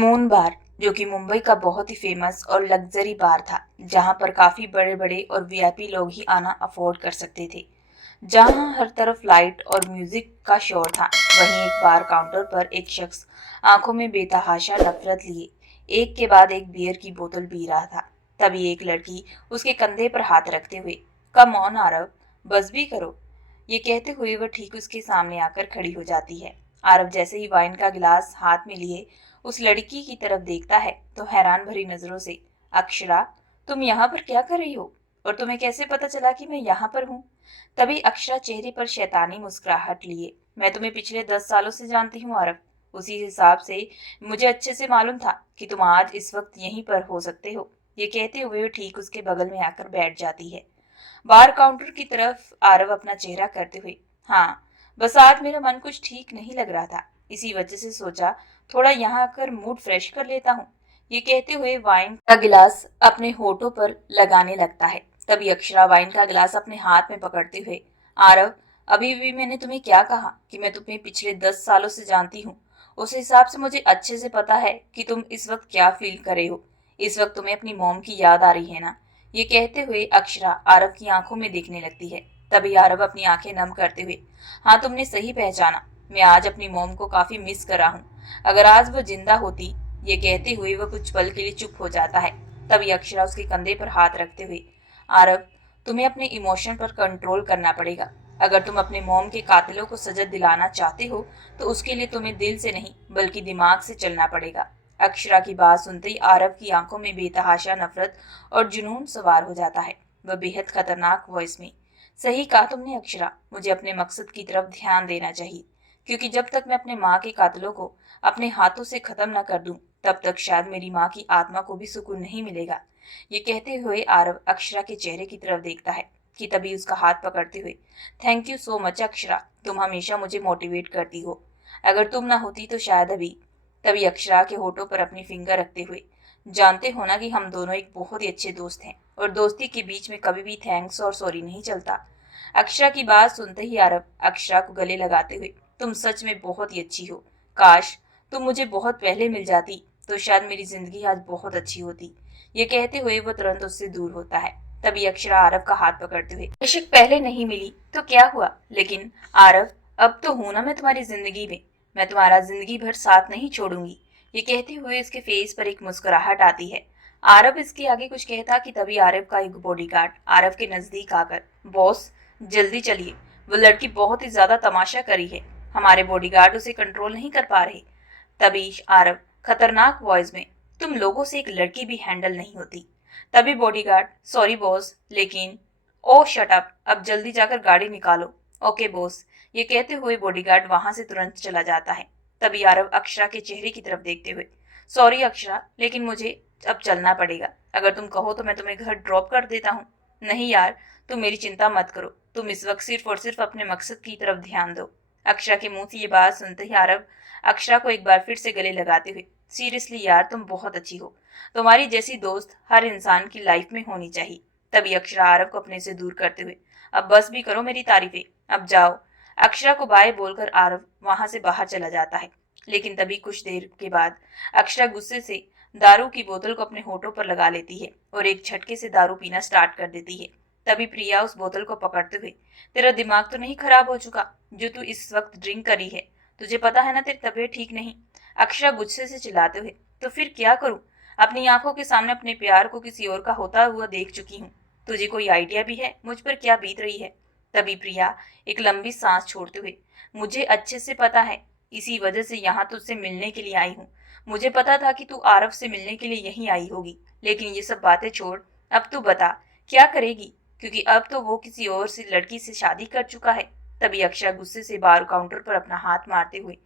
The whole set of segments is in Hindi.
मून बार, जो कि मुंबई का बहुत ही फेमस और लग्जरी बार था, जहां पर काफी बड़े बड़े और वीआईपी लोग ही आना अफोर्ड कर सकते थे। जहां हर तरफ लाइट और म्यूजिक का शोर था, वहीं एक बार काउंटर पर एक शख्स आंखों में बेतहाशा नफरत लिए एक के बाद एक बियर की बोतल पी रहा था। तभी एक लड़की उसके कंधे पर हाथ रखते हुए, कम ऑन आरव, बस भी करो, ये कहते हुए वह ठीक उसके सामने आकर खड़ी हो जाती है। आरव जैसे ही वाइन का गिलास हाथ में लिए उस लड़की की तरफ देखता है तो हैरान भरी नजरों से, अक्षरा, तुम यहाँ पर क्या कर रही हो? और तुम्हें कैसे पता चला कि मैं यहाँ पर हूँ? तभी अक्षरा चेहरे पर शैतानी मुस्कुराहट लिए, मैं तुम्हें पिछले 10 सालों से जानती हूँ आरव। उसी हिसाब से मुझे अच्छे से मालूम था कि तुम आज इस वक्त यहीं पर हो सकते हो। ये कहते हुए वो ठीक उसके बगल में आकर बैठ जाती है। बार काउंटर की तरफ आरव अपना चेहरा करते हुए, हाँ, बस आज मेरा मन कुछ ठीक नहीं लग रहा था, इसी वजह से सोचा थोड़ा यहाँ आकर मूड फ्रेश कर लेता हूँ। ये कहते हुए वाइन का गिलास अपने होठों पर लगाने लगता है। तभी अक्षरा वाइन का गिलास अपने हाथ में पकड़ते हुए, आरव, अभी भी मैंने तुम्हें क्या कहा कि मैं तुम्हें पिछले 10 सालों से जानती हूँ। उस हिसाब से मुझे अच्छे से पता है कि तुम इस वक्त क्या फील कर रहे हो। इस वक्त तुम्हें अपनी मॉम की याद आ रही है ना? ये कहते हुए अक्षरा आरव की आंखों में देखने लगती है। तभी आरव अपनी आंखें नम करते हुए, हाँ, तुमने सही पहचाना, मैं आज अपनी मॉम को काफी मिस कर रहा हूँ। अगर आज वो जिंदा होती। ये कहते हुए वह कुछ पल के लिए चुप हो जाता है। तभी अक्षरा उसके कंधे पर हाथ रखते हुए, आरव, तुम्हें अपने इमोशन पर कंट्रोल करना पड़ेगा। अगर तुम अपने मॉम के कातिलों को सजा दिलाना चाहते हो तो उसके लिए तुम्हें दिल से नहीं बल्कि दिमाग से चलना पड़ेगा। अक्षरा की बात सुनते ही आरव की आंखों में बेतहाशा नफरत और जुनून सवार हो जाता है। वह बेहद खतरनाक वॉइस में, सही कहा तुमने अक्षरा, मुझे अपने मकसद की तरफ ध्यान देना चाहिए, क्योंकि जब तक मैं अपने माँ के कातिलों को अपने हाथों से खत्म न कर दूं, तब तक शायद मेरी माँ की आत्मा को भी सुकून नहीं मिलेगा। ये कहते हुए आरव अक्षरा के चेहरे की तरफ देखता है कि तभी उसका हाथ पकड़ते हुए, thank you so much Akshara, तुम हमेशा मुझे मोटिवेट करती हो। अगर तुम ना होती तो शायद अभी। तभी अक्षरा के होठों पर अपनी फिंगर रखते हुए, जानते हो ना कि हम दोनों एक बहुत ही अच्छे दोस्त हैं और दोस्ती के बीच में कभी भी थैंक्स और सॉरी नहीं चलता। अक्षरा की बात सुनते ही आरव अक्षरा को गले लगाते हुए, तुम सच में बहुत ही अच्छी हो। काश तुम मुझे बहुत पहले मिल जाती तो शायद मेरी जिंदगी आज बहुत अच्छी होती। ये कहते हुए वो तुरंत उससे दूर होता है। तभी अक्षरा आरव का हाथ पकड़ते हुए, बेशक पहले नहीं मिली तो क्या हुआ, लेकिन आरव, अब तो हूं ना मैं तुम्हारी जिंदगी में, मैं तुम्हारा जिंदगी भर साथ नहीं छोड़ूंगी। ये कहते हुए इसके फेस पर एक मुस्कुराहट आती है। आरव इसके आगे कुछ कहता कि तभी आरव का एक बॉडीगार्ड आरव के नजदीक आकर, बॉस, जल्दी चलिए, वो लड़की बहुत ही ज्यादा तमाशा करी है, हमारे बॉडीगार्ड उसे कंट्रोल नहीं कर पा रहे। तभी आरव खतरनाक वॉइस में, तुम लोगों से एक लड़की भी हैंडल नहीं होती। तभी बॉडीगार्ड, सॉरी बॉस, लेकिन, ओ शट अप, अब जल्दी जाकर गाड़ी निकालो। Okay boss. ये कहते हुए बॉडीगार्ड वहां से तुरंत चला जाता है। तभी आरव अक्षरा के चेहरे की तरफ देखते हुए, सॉरी अक्षरा, लेकिन मुझे अब चलना पड़ेगा, अगर तुम कहो तो मैं तुम्हें घर ड्रॉप कर देता हूँ। नहीं यार, तुम मेरी चिंता मत करो, तुम इस वक्त सिर्फ और सिर्फ अपने मकसद की तरफ ध्यान दो। अक्षरा के मुंह से ये बात सुनते ही आरव अक्षरा को एक बार फिर से गले लगाते हुए, सीरियसली यार, तुम बहुत अच्छी हो, तुम्हारी जैसी दोस्त हर इंसान की लाइफ में होनी चाहिए। तभी अक्षरा आरव को अपने से दूर करते हुए, अब बस भी करो मेरी तारीफें, अब जाओ। अक्षरा को बाय बोलकर आरव वहां से बाहर चला जाता है। लेकिन तभी कुछ देर के बाद अक्षरा गुस्से से दारू की बोतल को अपने होठों पर लगा लेती है और एक झटके से दारू पीना स्टार्ट कर देती है। तभी प्रिया उस बोतल को पकड़ते हुए, तेरा दिमाग तो नहीं खराब हो चुका जो तू इस वक्त ड्रिंक करी है? तुझे पता है ना तेरी तबीयत ठीक नहीं। अक्षरा गुस्से से चिल्लाते हुए, तो फिर क्या करूं? अपनी आंखों के सामने अपने प्यार को किसी और का होता हुआ देख चुकी हूँ। तुझे कोई आइडिया भी है मुझ पर क्या बीत रही है? तभी प्रिया एक लंबी सांस छोड़ते हुए, मुझे अच्छे से पता है, इसी वजह से यहाँ तुझसे मिलने के लिए आई हूँ। मुझे पता था कि तू आरव से मिलने के लिए यहीं आई होगी, लेकिन ये सब बातें छोड़, अब तू बता क्या करेगी, क्योंकि अब तो वो किसी और से लड़की से शादी कर चुका है। तभी अक्षरा गुस्से से बार काउंटर पर अपना हाथ मारते हुए,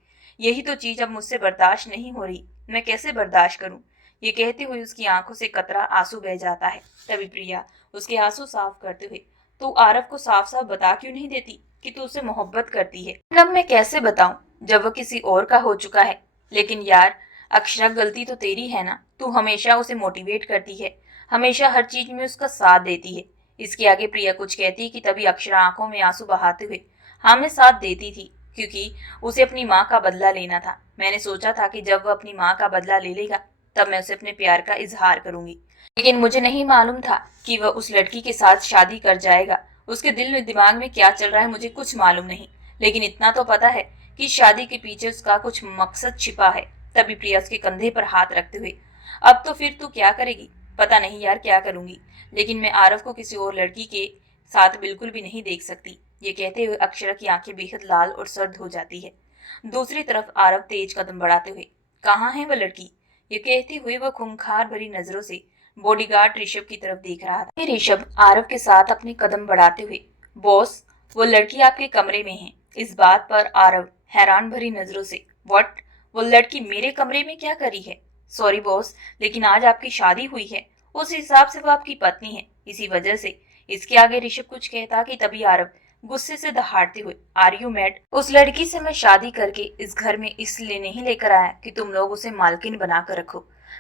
यही तो चीज अब मुझसे बर्दाश्त नहीं हो रही, मैं कैसे बर्दाश्त करूं? ये कहते हुए उसकी आंखों से कतरा आंसू बह जाता है। तभी प्रिया उसके आंसू साफ करते हुए, तू आरव को साफ साफ बता क्यों नहीं देती कि तू उसे मोहब्बत करती है? अब मैं कैसे बताऊं जब वो किसी और का हो चुका है? लेकिन यार अक्षरा, गलती तो तेरी है ना, तू हमेशा उसे मोटिवेट करती है, हमेशा हर चीज में उसका साथ देती है। इसके आगे प्रिया कुछ कहती कि तभी अक्षरा आंखों में आंसू बहाते हुए, हाँ मैं साथ देती थी, क्योंकि उसे अपनी माँ का बदला लेना था। मैंने सोचा था कि जब वह अपनी माँ का बदला ले लेगा तब मैं उसे अपने प्यार का इजहार करूंगी, लेकिन मुझे नहीं मालूम था कि वह उस लड़की के साथ शादी कर जाएगा। उसके दिल में दिमाग में क्या चल रहा है मुझे कुछ मालूम नहीं, लेकिन इतना तो पता है कि शादी के पीछे उसका कुछ मकसद छिपा है। तभी प्रिया उसके कंधे पर हाथ रखते हुए, अब तो फिर तू क्या करेगी? पता नहीं यार क्या करूंगी, लेकिन मैं आरव को किसी और लड़की के साथ बिल्कुल भी नहीं देख सकती। ये कहते हुए अक्षरा की आंखें बेहद लाल और सर्द हो जाती है। दूसरी तरफ आरव तेज कदम बढ़ाते हुए, कहाँ है वह लड़की? ये कहते हुए वह खूंखार भरी नजरों से बॉडीगार्ड ऋषभ की तरफ देख रहा था। ऋषभ आरव के साथ अपने कदम बढ़ाते हुए, बॉस वो लड़की आपके कमरे में है। इस बात पर आरव हैरान भरी नजरों से, व्हाट? वो लड़की मेरे कमरे में क्या करी है? सॉरी बॉस, लेकिन आज आपकी शादी हुई है, उस हिसाब से वो आपकी पत्नी है, इसी वजह से। इसके आगे ऋषभ कुछ कहता कि तभी आरव गुस्से से दहाड़ते हुए, आर यू मैड? उस लड़की से मैं शादी करके इस घर में इसलिए नहीं लेकर आया कि तुम लोग उसे मालकिन बना कर रखो।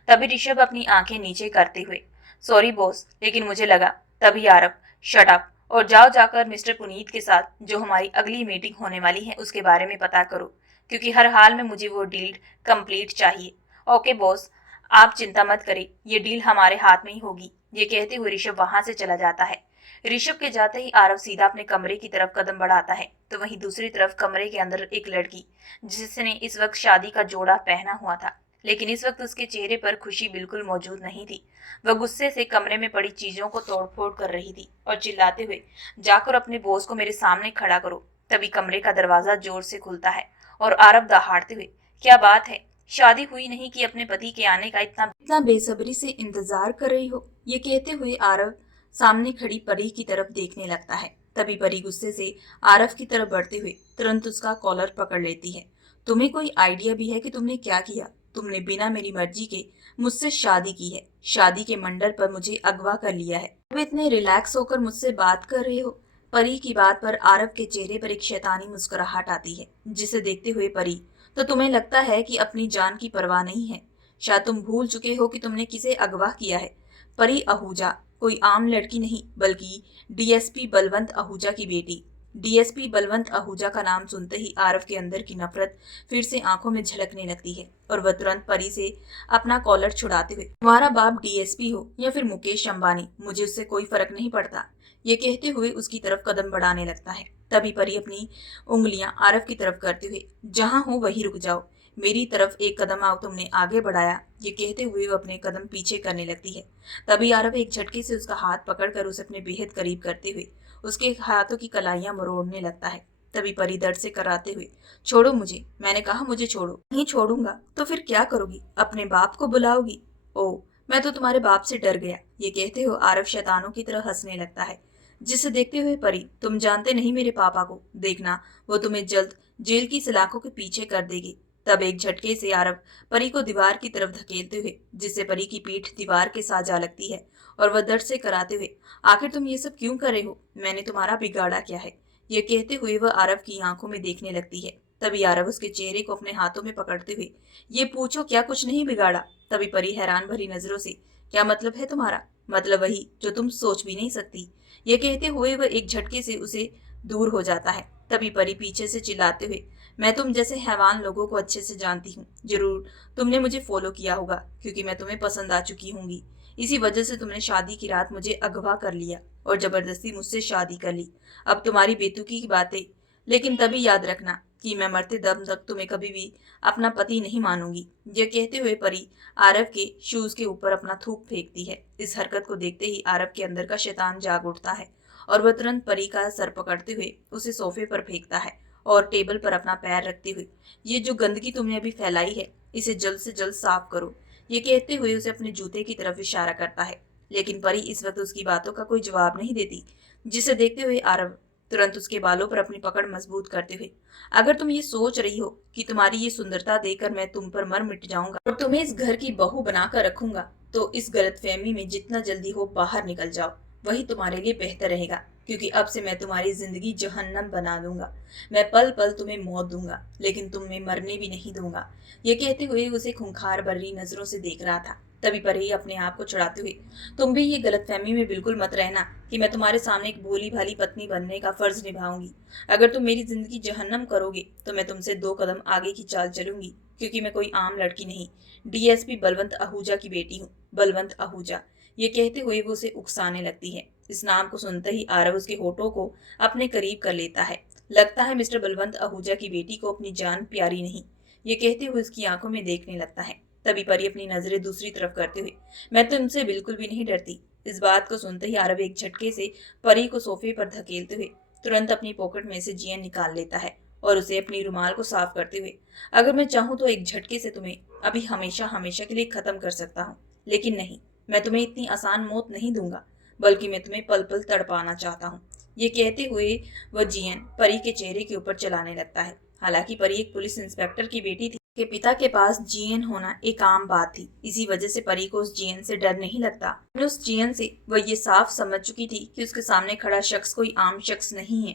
तभी ऋषभ अपनी आंखें नीचे करते हुए, सॉरी बॉस, लेकिन मुझे लगा। तभी आरव, शट अप और जाओ जाकर मिस्टर पुनीत के साथ जो हमारी अगली मीटिंग होने वाली है उसके बारे में पता करो, क्योंकि हर हाल में मुझे वो डील कंप्लीट चाहिए। ओके बॉस, आप चिंता मत करें, ये डील हमारे हाथ में ही होगी। ये कहते हुए ऋषभ वहां से चला जाता है। ऋषभ के जाते ही आरव सीधा अपने कमरे की तरफ कदम बढ़ाता है, तो वहीं दूसरी तरफ कमरे के अंदर एक लड़की, जिसने इस वक्त शादी का जोड़ा पहना हुआ था, लेकिन इस वक्त उसके चेहरे पर खुशी बिल्कुल मौजूद नहीं थी। वह गुस्से से कमरे में पड़ी चीजों को तोड़फोड़ कर रही थी और चिल्लाते हुए, जाकर अपने बॉस को मेरे सामने खड़ा करो। तभी कमरे का दरवाजा जोर से खुलता है और आरव दहाड़ते हुए, क्या बात है, शादी हुई नहीं कि अपने पति के आने का इतना इतना बेसब्री से इंतजार कर रही हो? ये कहते हुए आरव सामने खड़ी परी की तरफ देखने लगता है। तभी परी गुस्से से आरव की तरफ बढ़ते हुए तुरंत उसका कॉलर पकड़ लेती है। तुम्हें कोई आइडिया भी है कि तुमने क्या किया? तुमने बिना मेरी मर्जी के मुझसे शादी की है, शादी के मंडल पर मुझे अगवा कर लिया है। अब इतने रिलैक्स होकर मुझसे बात कर रहे हो? परी की बात पर आरव के चेहरे पर एक शैतानी मुस्कुराहट आती है, जिसे देखते हुए परी, तो तुम्हें लगता है कि अपनी जान की परवाह नहीं है? शायद तुम भूल चुके हो कि तुमने किसे अगवा किया है। परी आहूजा कोई आम लड़की नहीं, बल्कि डीएसपी बलवंत आहूजा की बेटी। डीएसपी बलवंत आहूजा का नाम सुनते ही आरव के अंदर की नफरत फिर से आंखों में झलकने लगती है और वह तुरंत परी से अपना कॉलर छुड़ाते हुए, तुम्हारा बाप डीएसपी हो या फिर मुकेश अंबानी, मुझे उससे कोई फर्क नहीं पड़ता। ये कहते हुए उसकी तरफ कदम बढ़ाने लगता है। तभी परी अपनी उंगलियां आरव की तरफ करते हुए, जहां हो वहीं रुक जाओ, मेरी तरफ एक कदम आओ, तुमने आगे बढ़ाया। ये कहते हुए वो अपने कदम पीछे करने लगती है। तभी आरव एक झटके से उसका हाथ पकड़कर उसे अपने बेहद करीब करते हुए उसके हाथों की कलाइयां मरोड़ने लगता है। तभी परी दर्द से कराते हुए, छोड़ो मुझे, मैंने कहा मुझे छोड़ो। नहीं छोड़ूंगा तो फिर क्या करोगी? अपने बाप को बुलाओगी? ओ, मैं तो तुम्हारे बाप से डर गया। ये कहते हुए आरव शैतानों की तरह हंसने लगता है, जिसे देखते हुए परी, तुम जानते नहीं मेरे पापा को, देखना वो तुम्हें जल्द जेल की सलाखों के पीछे कर देगी। तब एक झटके से आरव परी को दीवार की तरफ धकेलते हुए, जिससे परी की पीठ दीवार के साथ जा लगती है और वह दर्द से कराते हुए, आखिर तुम ये सब क्यों कर रहे हो? मैंने तुम्हारा बिगाड़ा क्या है? ये कहते हुए वह आरव की आंखों में देखने लगती है। तभी आरव उसके चेहरे को अपने हाथों में पकड़ते हुए, ये पूछो क्या कुछ नहीं बिगाड़ा? तभी परी हैरान भरी नजरों से, क्या मतलब है तुम्हारा? मतलब वही जो तुम सोच भी नहीं सकती। ये कहते हुए वह एक झटके से उसे दूर हो जाता है। तभी परी पीछे से चिल्लाते हुए, मैं तुम जैसे हैवान लोगों को अच्छे से जानती हूँ, जरूर तुमने मुझे फॉलो किया होगा क्योंकि मैं तुम्हें पसंद आ चुकी हूँगी। इसी वजह से तुमने शादी की रात मुझे अगवा कर लिया और जबरदस्ती मुझसे शादी कर ली। अब तुम्हारी बेतुकी की बातें, लेकिन तभी याद रखना कि मैं मरते दम तक तुम्हें कभी भी अपना पति नहीं मानूंगी। यह कहते हुए परी आरव के शूज के ऊपर अपना थूक फेंकती है। इस हरकत को देखते ही आरव के अंदर का शैतान जाग उठता है और वह तुरंत परी का सर पकड़ते हुए उसे सोफे पर फेंकता है और टेबल पर अपना पैर रखते हुए, ये जो गंदगी तुमने अभी फैलाई है इसे जल्द से जल्द साफ करो। ये कहते हुए उसे अपने जूते की तरफ इशारा करता है, लेकिन परी इस वक्त उसकी बातों का कोई जवाब नहीं देती, जिसे देखते हुए आरव तुरंत उसके बालों पर अपनी पकड़ मजबूत करते हुए, अगर तुम ये सोच रही हो कि तुम्हारी ये सुंदरता देखकर मैं तुम पर मर मिट जाऊंगा और तुम्हें इस घर की बहू बनाकर रखूंगा, तो इस गलतफहमी में जितना जल्दी हो बाहर निकल जाओ, वही तुम्हारे लिए बेहतर रहेगा, क्योंकि अब से मैं तुम्हारी जिंदगी जहन्नम बना दूंगा। मैं पल पल तुम्हें मौत दूंगा, लेकिन तुम्हें मरने भी नहीं दूंगा। ये कहते हुए उसे खूंखार भरी नजरों से देख रहा था। तभी परी अपने आप को चिढ़ाते हुए, तुम भी ये गलतफहमी में बिल्कुल मत रहना कि मैं तुम्हारे सामने एक भोली भाली पत्नी बनने का फर्ज निभाऊंगी। अगर तुम मेरी जिंदगी जहन्नम करोगे तो मैं तुमसे 2 कदम आगे की चाल चलूंगी, क्योंकि मैं कोई आम लड़की नहीं, डीएसपी बलवंत आहूजा की बेटी हूँ, बलवंत आहूजा। ये कहते हुए वो उसे उकसाने लगती है। इस नाम को सुनते ही आरव उसके होठों को अपने करीब कर लेता है। लगता है मिस्टर बलवंत आहूजा की बेटी को अपनी जान प्यारी नहीं, ये कहते हुए उसकी आंखों में देखने लगता है। तभी परी अपनी नजरें दूसरी तरफ करते हुए, मैं तो तुमसे बिल्कुल भी नहीं डरती। इस बात को सुनते ही आरव एक झटके से परी को सोफे पर धकेलते हुए तुरंत अपनी पॉकेट में से जीएन निकाल लेता है और उसे अपनी रुमाल को साफ करते हुए, अगर मैं चाहूं तो एक झटके से तुम्हें अभी हमेशा हमेशा के लिए खत्म कर सकता हूँ, लेकिन नहीं, मैं तुम्हें इतनी आसान मौत नहीं दूंगा, बल्कि मैं तुम्हें पल पल तड़पाना चाहता हूँ। ये कहते हुए वह जीएन परी के चेहरे के ऊपर चलाने लगता है। हालांकि परी एक पुलिस इंस्पेक्टर की बेटी थी, के पिता के पास जीएन होना एक आम बात थी। इसी वजह से परी को उस जीएन से डर नहीं लगता। उस जीएन से वह ये साफ समझ चुकी थी कि उसके सामने खड़ा शख्स कोई आम शख्स नहीं है।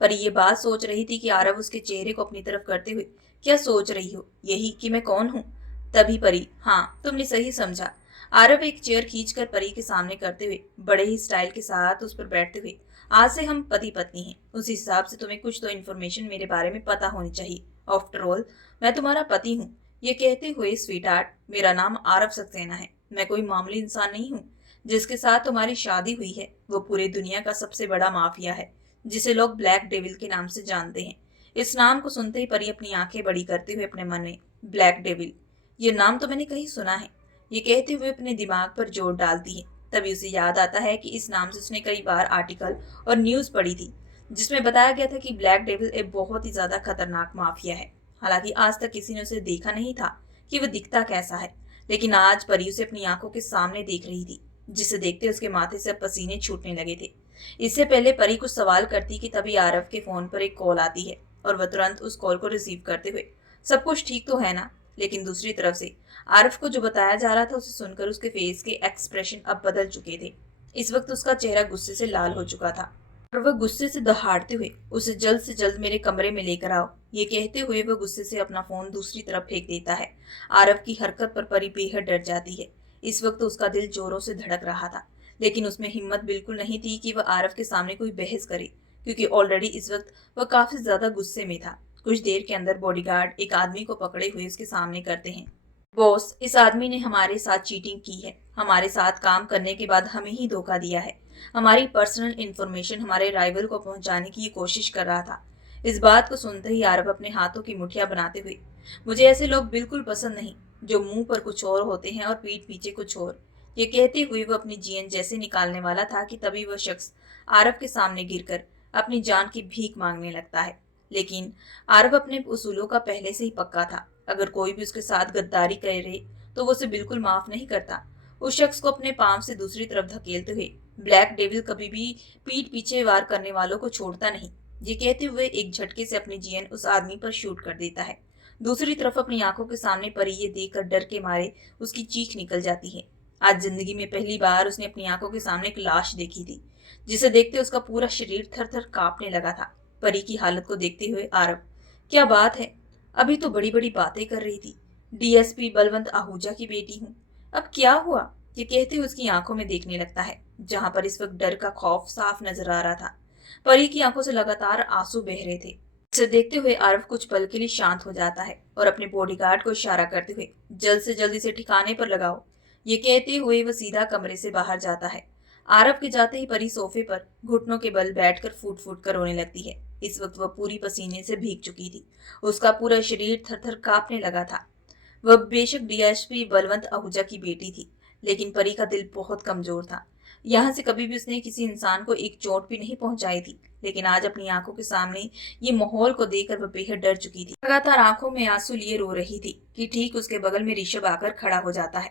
परी ये बात सोच रही थी कि आरव उसके चेहरे को अपनी तरफ करते हुए, क्या सोच रही हो, यही कि मैं कौन हूँ? तभी परी, हाँ तुमने सही समझा। आरव एक चेयर खींचकर परी के सामने करते हुए बड़े ही स्टाइल के साथ उस पर बैठते हुए, आज से हम पति पत्नी हैं, उस हिसाब से तुम्हें कुछ तो इन्फॉर्मेशन मेरे बारे में पता होनी चाहिए। आफ्टर ऑल मैं तुम्हारा पति हूँ। ये कहते हुए, स्वीट हार्ट, मेरा नाम आरव सक्सेना है। मैं कोई मामूली इंसान नहीं हूँ। जिसके साथ तुम्हारी शादी हुई है वो पूरी दुनिया का सबसे बड़ा माफिया है, जिसे लोग ब्लैक डेविल के नाम से जानते हैं। इस नाम को सुनते ही परी अपनी आंखें बड़ी करते हुए अपने मन में, ब्लैक डेविल, ये नाम तो मैंने कहीं सुना है, ये कहते हुए अपने दिमाग पर जोर डालती है। तभी उसे याद आता है कि इस नाम से उसने कई बार आर्टिकल और न्यूज पढ़ी थी, जिसमें बताया गया था कि ब्लैक डेविल एक बहुत ही ज्यादा खतरनाक माफिया है। हालांकि आज तक किसी ने उसे देखा नहीं था कि वह दिखता कैसा है, लेकिन आज परी उसे अपनी आंखों के सामने देख रही थी, जिसे देखते उसके माथे से पसीने छूटने लगे थे। इससे पहले परी कुछ सवाल करती कि तभी आरव के फोन पर एक कॉल आती है और वह तुरंत उस कॉल को रिसीव करते हुए, सब कुछ ठीक तो है ना? लेकिन दूसरी तरफ से आरव को जो बताया जा रहा था उसे सुनकर उसके फेस के एक्सप्रेशन अब बदल चुके थे। इस वक्त उसका चेहरा गुस्से से लाल हो चुका था और वह गुस्से से दहाड़ते हुए, उसे जल्द से जल्द मेरे कमरे में लेकर आओ, ये कहते हुए वह गुस्से से अपना फोन दूसरी तरफ फेंक देता है। आरव की हरकत पर परी बेहद डर जाती है। इस वक्त उसका दिल जोरों से धड़क रहा था, लेकिन उसमें हिम्मत बिल्कुल नहीं थी कि वह आरव के सामने कोई बहस करे, क्योंकि ऑलरेडी इस वक्त वह काफी ज्यादा गुस्से में था। कुछ देर के अंदर बॉडीगार्ड एक आदमी को पकड़े हुए उसके सामने करते हैं। बॉस, इस आदमी ने हमारे साथ चीटिंग की है, हमारे साथ काम करने के बाद हमें ही धोखा दिया है, हमारी पर्सनल इंफॉर्मेशन हमारे राइवल को पहुंचाने की कोशिश कर रहा था। इस बात को सुनते ही आरव अपने हाथों की मुठ्ठियां बनाते हुए, मुझे ऐसे लोग बिल्कुल पसंद नहीं, जो मुंह पर कुछ और होते हैं और पीठ पीछे कुछ और। ये कहते हुए वह अपनी जीएन जैसे निकालने वाला था कि तभी वह शख्स आरव के सामने गिरकर अपनी जान की भीख मांगने लगता है। लेकिन आरव अपने उसूलों का पहले से ही पक्का था। अगर कोई भी उसके साथ गद्दारी करे तो वो उसे बिल्कुल माफ नहीं करता। उस शख्स को अपने पांव से दूसरी तरफ धकेलते हुए, ब्लैक डेविल कभी भी पीठ पीछे वार करने वालों को छोड़ता नहीं, ये कहते हुए एक झटके से अपनी जीएन उस आदमी पर शूट कर देता है। दूसरी तरफ अपनी आंखों के सामने परी ये देखकर डर के मारे उसकी चीख निकल जाती है। आज जिंदगी में पहली बार उसने अपनी आंखों के सामने एक लाश देखी थी, जिसे देखते उसका पूरा शरीर थर थर कांपने लगा था। परी की हालत को देखते हुए आरव, क्या बात है, अभी तो बड़ी बड़ी बातें कर रही थी, डीएसपी बलवंत आहूजा की बेटी हूँ, अब क्या हुआ? ये कहते हुए उसकी आंखों में देखने लगता है, जहां पर इस वक्त डर का खौफ साफ नजर आ रहा था। परी की आंखों से लगातार आंसू बह रहे थे। इसे देखते हुए आरव कुछ पल के लिए शांत हो जाता है और अपने बॉडीगार्ड को इशारा करते हुए, जल्द से जल्द इसे ठिकाने पर लगाओ, ये कहते हुए वह सीधा कमरे से बाहर जाता है। आरव के जाते ही परी सोफे पर घुटनों के बल बैठकर फूट फूट कर रोने लगती है। इस वक्त वह पूरी पसीने से भीग चुकी थी, उसका पूरा शरीर थर थर कांपने लगा था। वह बेशक डीएसपी बलवंत आहूजा की बेटी थी, लेकिन परी का दिल बहुत कमजोर था। यहाँ से कभी भी उसने किसी इंसान को एक चोट भी नहीं पहुंचाई थी, लेकिन आज अपनी आंखों के सामने ये माहौल को देखकर वह बेहद डर चुकी थी। लगातार आंखों में आंसू लिए रो रही थी कि ठीक उसके बगल में ऋषभ आकर खड़ा हो जाता है।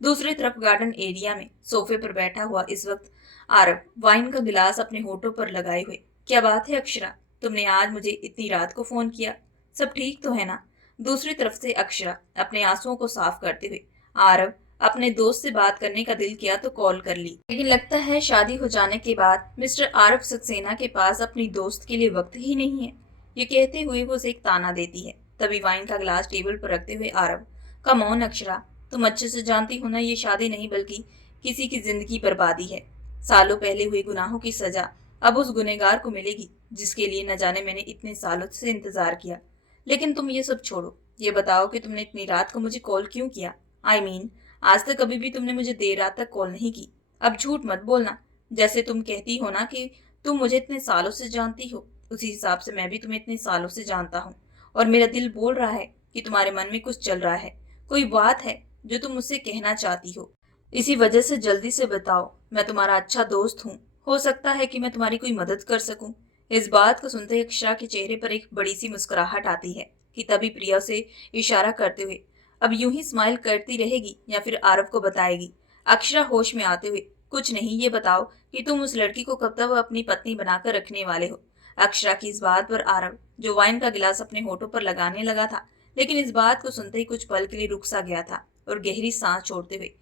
दूसरी तरफ गार्डन एरिया में सोफे पर बैठा हुआ इस वक्त आरव वाइन का गिलास अपने होठों पर लगाए हुए, क्या बात है अक्षरा, तुमने आज मुझे इतनी रात को फोन किया, सब ठीक तो है ना? दूसरी तरफ से अक्षरा अपने आंसुओं को साफ करते हुए, आरव अपने दोस्त से बात करने का दिल किया तो कॉल कर ली, लेकिन लगता है शादी हो जाने के बाद मिस्टर आरव सक्सेना के पास अपनी दोस्त के लिए वक्त ही नहीं है, ये कहते हुए वो उसे एक ताना देती है। तभी वाइन का गिलास टेबल पर रखते हुए आरव, कम ऑन अक्षरा, तुम अच्छे से जानती हो ना, ये शादी नहीं बल्कि किसी की जिंदगी बर्बादी है। सालों पहले हुए गुनाहों की सजा अब उस गुनहगार को मिलेगी जिसके लिए न जाने मैंने इतने सालों से इंतजार किया। लेकिन तुम ये सब छोड़ो, ये बताओ कि तुमने इतनी रात को मुझे कॉल क्यों किया? आई मीन, आज तक कभी भी तुमने मुझे देर रात तक कॉल नहीं की। अब झूठ मत बोलना। जैसे तुम कहती हो ना कि तुम मुझे इतने सालों से जानती हो, उसी हिसाब से मैं भी तुम्हें इतने सालों से जानता हूँ। और मेरा दिल बोल रहा है कि तुम्हारे मन में कुछ चल रहा है, कोई बात है जो तुम मुझसे कहना चाहती हो। इसी वजह से जल्दी से बताओ, मैं तुम्हारा अच्छा दोस्त हूँ। हो सकता है कि मैं तुम्हारी कोई मदद कर सकूं। इस बात को सुनते ही अक्षरा के चेहरे पर एक बड़ी सी मुस्कुराहट आती है कि तभी प्रिया से इशारा करते हुए अब यूं ही स्माइल करती रहेगी या फिर आरव को बताएगी। अक्षरा होश में आते हुए, कुछ नहीं, ये बताओ कि तुम उस लड़की को कब तक अपनी पत्नी बनाकर रखने वाले हो? अक्षरा की इस बात पर आरव, जो वाइन का गिलास अपने होठों पर लगाने लगा था, लेकिन इस बात को सुनते ही कुछ पल के लिए रुक सा गया था और गहरी सांस छोड़ते हुए,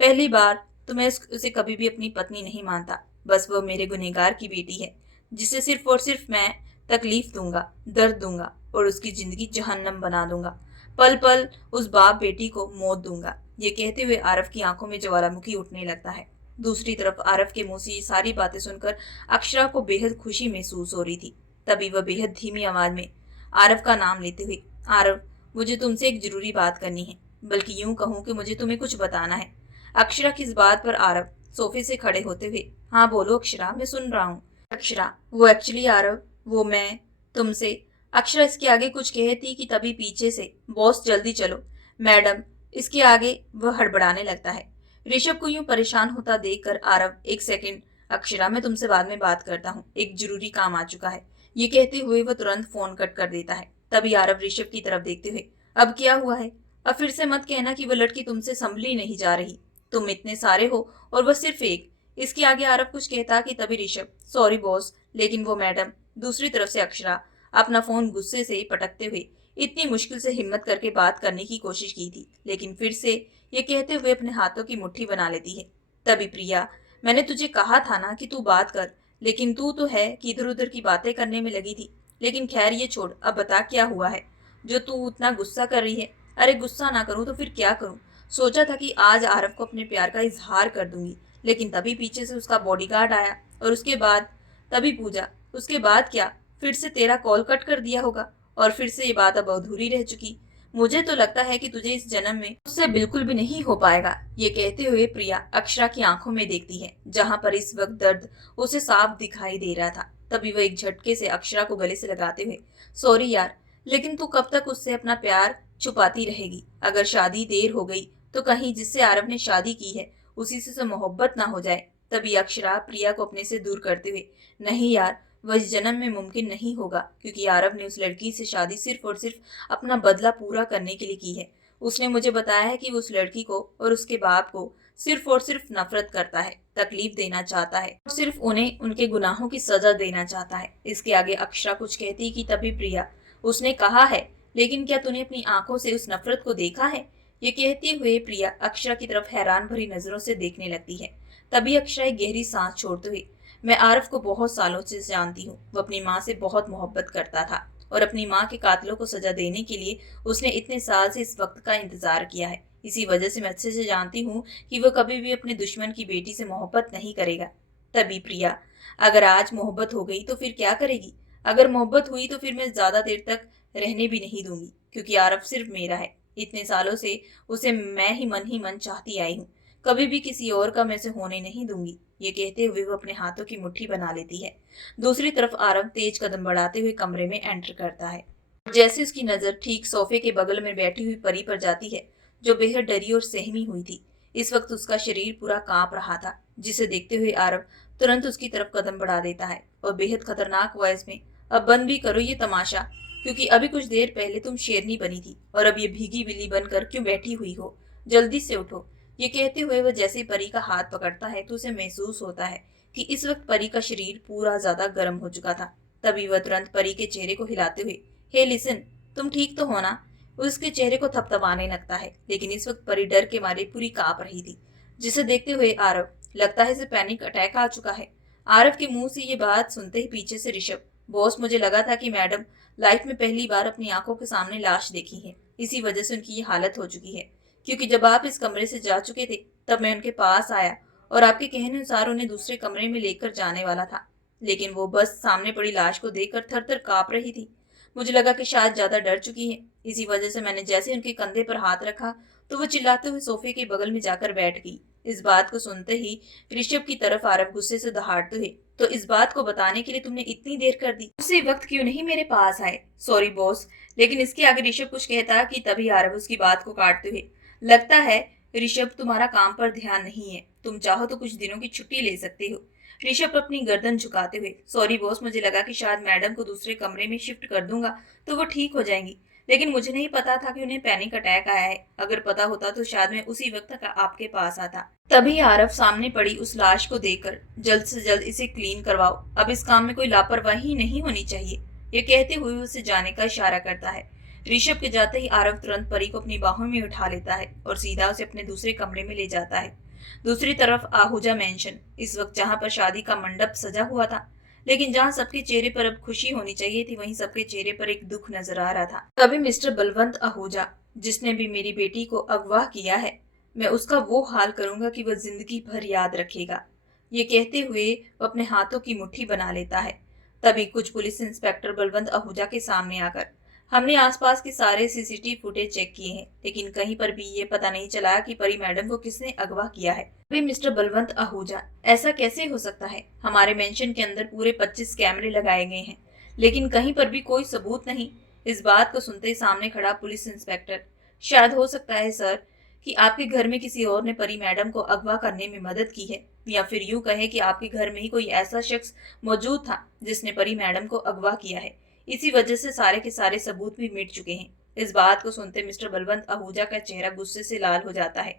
पहली बार तो मैं उसे कभी भी अपनी पत्नी नहीं मानता। बस वो मेरे गुनहगार की बेटी है जिसे सिर्फ और सिर्फ मैं तकलीफ दूंगा, दर्द दूंगा और उसकी जिंदगी जहन्नम बना दूंगा। पल पल उस बाप बेटी को मौत दूंगा। ये कहते हुए आरव की आंखों में ज्वालामुखी उठने लगता है। दूसरी तरफ आरव के मुंह से ये सारी बातें सुनकर अक्षरा को बेहद खुशी महसूस हो रही थी। तभी वह बेहद धीमी आवाज में आरव का नाम लेते हुए, आरव, मुझे तुमसे एक जरूरी बात करनी है, बल्कि यूं कहूं कि मुझे तुम्हें कुछ बताना है। अक्षरा की इस बात पर आरव सोफे से खड़े होते हुए, हाँ बोलो अक्षरा, मैं सुन रहा हूँ। अक्षरा, वो एक्चुअली आरव, वो मैं तुमसे। अक्षरा इसके आगे कुछ कहती कि तभी पीछे से, बॉस जल्दी चलो, मैडम, इसके आगे वह हड़बड़ाने लगता है। ऋषभ को यूं परेशान होता देखकर आरव, एक सेकंड अक्षरा, मैं तुमसे बाद में बात करता हूँ, एक जरूरी काम आ चुका है। ये कहते हुए वह तुरंत फोन कट कर देता है। तभी आरव ऋषभ की तरफ देखते हुए, अब क्या हुआ है? अब फिर से मत कहना कि वह लड़की तुमसे संभली नहीं जा रही। तुम इतने सारे हो और वह सिर्फ एक। इसके आगे आरव कुछ कहता कि तभी ऋषभ, सॉरी बॉस, लेकिन वो मैडम। दूसरी तरफ से अक्षरा अपना फोन गुस्से से पटकते हुए इतनी मुश्किल से हिम्मत करके बात करने की कोशिश की थी, लेकिन फिर से ये कहते हुए अपने हाथों की मुट्ठी बना लेती है। तभी प्रिया, मैंने तुझे कहा था ना कि तू बात कर, लेकिन तू तो है कि इधर उधर की बातें करने में लगी थी। लेकिन खैर ये छोड़, अब बता क्या हुआ है जो तू उतना गुस्सा कर रही है? अरे गुस्सा ना करूं तो फिर क्या करूं? सोचा था कि आज आरव को अपने प्यार का इजहार कर दूंगी, लेकिन तभी पीछे से उसका बॉडीगार्ड आया और उसके बाद तभी पूजा, उसके बाद क्या, फिर से तेरा कॉल कट कर दिया होगा और फिर से ये बात अब अधूरी रह चुकी। मुझे तो लगता है कि तुझे इस जन्म में उससे बिल्कुल भी नहीं हो पाएगा। ये कहते हुए प्रिया अक्षरा की आंखों में देखती है, जहां पर इस वक्त दर्द उसे साफ दिखाई दे रहा था। तभी वह एक झटके से अक्षरा को गले से लगाते हुए, सॉरी यार, लेकिन तू कब तक उससे अपना प्यार छुपाती रहेगी? अगर शादी देर हो गई तो कहीं जिससे आरव ने शादी की है उसी से मोहब्बत ना हो जाए। तभी अक्षरा प्रिया को अपने से दूर करते हुए, नहीं यार, वह इस जन्म में मुमकिन नहीं होगा, क्योंकि आरव ने उस लड़की से शादी सिर्फ और सिर्फ अपना बदला पूरा करने के लिए की है। उसने मुझे बताया है कि वो उस लड़की को और उसके बाप को सिर्फ और सिर्फ नफरत करता है, तकलीफ देना चाहता है और सिर्फ उन्हें उनके गुनाहों की सजा देना चाहता है। इसके आगे अक्षरा कुछ कहती कि तभी प्रिया, उसने कहा है, लेकिन क्या तूने अपनी आंखों से उस नफरत को देखा है? ये कहते हुए प्रिया अक्षरा की तरफ हैरान भरी नजरों से देखने लगती है। तभी अक्षरा एक गहरी सांस छोड़ते हुए, मैं आरव को बहुत सालों से जानती हूँ। वो अपनी माँ से बहुत मोहब्बत करता था और अपनी माँ के कातिलों को सजा देने के लिए उसने इतने साल से इस वक्त का इंतजार किया है। इसी वजह से मैं अच्छे से जानती हूँ कि वह कभी भी अपने दुश्मन की बेटी से मोहब्बत नहीं करेगा। तभी प्रिया, अगर आज मोहब्बत हो गई तो फिर क्या करेगी? अगर मोहब्बत हुई तो फिर मैं ज्यादा देर तक रहने भी नहीं दूंगी, क्योंकि आरव सिर्फ मेरा है। इतने सालों से उसे मैं ही मन चाहती आई हूँ, कभी भी किसी और का मैं से होने नहीं दूंगी। ये कहते हुए वो अपने हाथों की मुट्ठी बना लेती है। दूसरी तरफ आरव तेज कदम बढ़ाते हुए कमरे में एंटर करता है। जैसे उसकी नजर ठीक सोफे के बगल में बैठी हुई परी पर जाती है, जो बेहद डरी और सहमी हुई थी। इस वक्त उसका शरीर पूरा कांप रहा था, जिसे देखते हुए आरव तुरंत उसकी तरफ कदम बढ़ा देता है और बेहद खतरनाक वॉइस में, अब बंद भी करो ये तमाशा, क्योंकि अभी कुछ देर पहले तुम शेरनी बनी थी और अब ये भीगी बिल्ली बनकर क्यों बैठी हुई हो? जल्दी से उठो। ये कहते हुए वह जैसे परी का हाथ पकड़ता है तो उसे महसूस होता है कि इस वक्त परी का शरीर पूरा ज्यादा गर्म हो चुका था। तभी वह तुरंत परी के चेहरे को हिलाते हुए, हे लिसन, तुम ठीक तो हो ना? उसके चेहरे को थपथपाने लगता है, लेकिन इस वक्त परी डर के मारे पूरी कांप रही थी, जिसे देखते हुए आरव, लगता है इसे पैनिक अटैक आ चुका है। आरव के मुंह से ये बात सुनते ही पीछे से ऋषभ, बॉस, मुझे लगा था कि मैडम लाइफ में पहली बार अपनी आंखों के सामने लाश देखी है, इसी वजह से उनकी ये हालत हो चुकी है। क्योंकि जब आप इस कमरे से जा चुके थे तब मैं उनके पास आया और आपके कहने अनुसार उन्हें दूसरे कमरे में लेकर जाने वाला था, लेकिन वो बस सामने पड़ी लाश को देखकर थर थर कांप रही थी। मुझे लगा कि शायद ज्यादा डर चुकी है। इसी वजह से मैंने जैसे उनके कंधे पर हाथ रखा तो वो चिल्लाते हुए सोफे के बगल में जाकर बैठ गई। इस बात को सुनते ही ऋषभ की तरफ आरव गुस्से से दहाड़ते हुए, तो इस बात को बताने के लिए तुमने इतनी देर कर दी, उसी वक्त क्यों नहीं मेरे पास आए? Sorry boss. लेकिन इसके आगे ऋषभ कुछ कहता कि तभी आरव उसकी बात को काटते हुए, लगता है ऋषभ तुम्हारा काम पर ध्यान नहीं है, तुम चाहो तो कुछ दिनों की छुट्टी ले सकते हो। ऋषभ अपनी गर्दन झुकाते हुए, सॉरी बॉस, मुझे लगा कि शायद मैडम को दूसरे कमरे में शिफ्ट कर दूंगा तो वो ठीक हो जाएंगी, लेकिन मुझे नहीं पता था कि उन्हें पैनिक अटैक आया है। अगर पता होता तो शायद मैं उसी वक्त तक आपके पास आता। तभी आरव सामने पड़ी उस लाश को देखकर, जल्द से जल्द इसे क्लीन करवाओ, अब इस काम में कोई लापरवाही नहीं होनी चाहिए, ये कहते हुए उसे जाने का इशारा करता है। ऋषभ के जाते ही आरव तुरंत परी को अपनी बाहों में उठा लेता है और सीधा उसे अपने दूसरे कमरे में ले जाता है। दूसरी तरफ आहूजा मेंशन, इस वक्त जहां पर शादी का मंडप सजा हुआ था, लेकिन जहां सबके चेहरे पर अब खुशी होनी चाहिए थी, वहीं सबके चेहरे पर एक दुख नजर आ रहा था। तभी मिस्टर बलवंत आहूजा, जिसने भी मेरी बेटी को अगवा किया है, मैं उसका वो हाल करूंगा कि वह जिंदगी भर याद रखेगा, ये कहते हुए वो अपने हाथों की मुट्ठी बना लेता है। तभी कुछ पुलिस इंस्पेक्टर बलवंत आहूजा के सामने आकर, हमने आसपास के सारे सीसीटीवी फुटेज चेक किए हैं, लेकिन कहीं पर भी ये पता नहीं चला कि परी मैडम को किसने अगवा किया है। अभी मिस्टर बलवंत आहूजा, ऐसा कैसे हो सकता है? हमारे मेंशन के अंदर पूरे 25 कैमरे लगाए गए हैं, लेकिन कहीं पर भी कोई सबूत नहीं। इस बात को सुनते ही सामने खड़ा पुलिस इंस्पेक्टर, शायद हो सकता है सर कि आपके घर में किसी और ने परी मैडम को अगवा करने में मदद की है, या फिर यूं कहे कि आपके घर में ही कोई ऐसा शख्स मौजूद था जिसने परी मैडम को अगवा किया है। इसी वजह से सारे के सारे सबूत भी मिट चुके हैं। इस बात को सुनते मिस्टर बलवंत आहूजा का चेहरा गुस्से से लाल हो जाता है।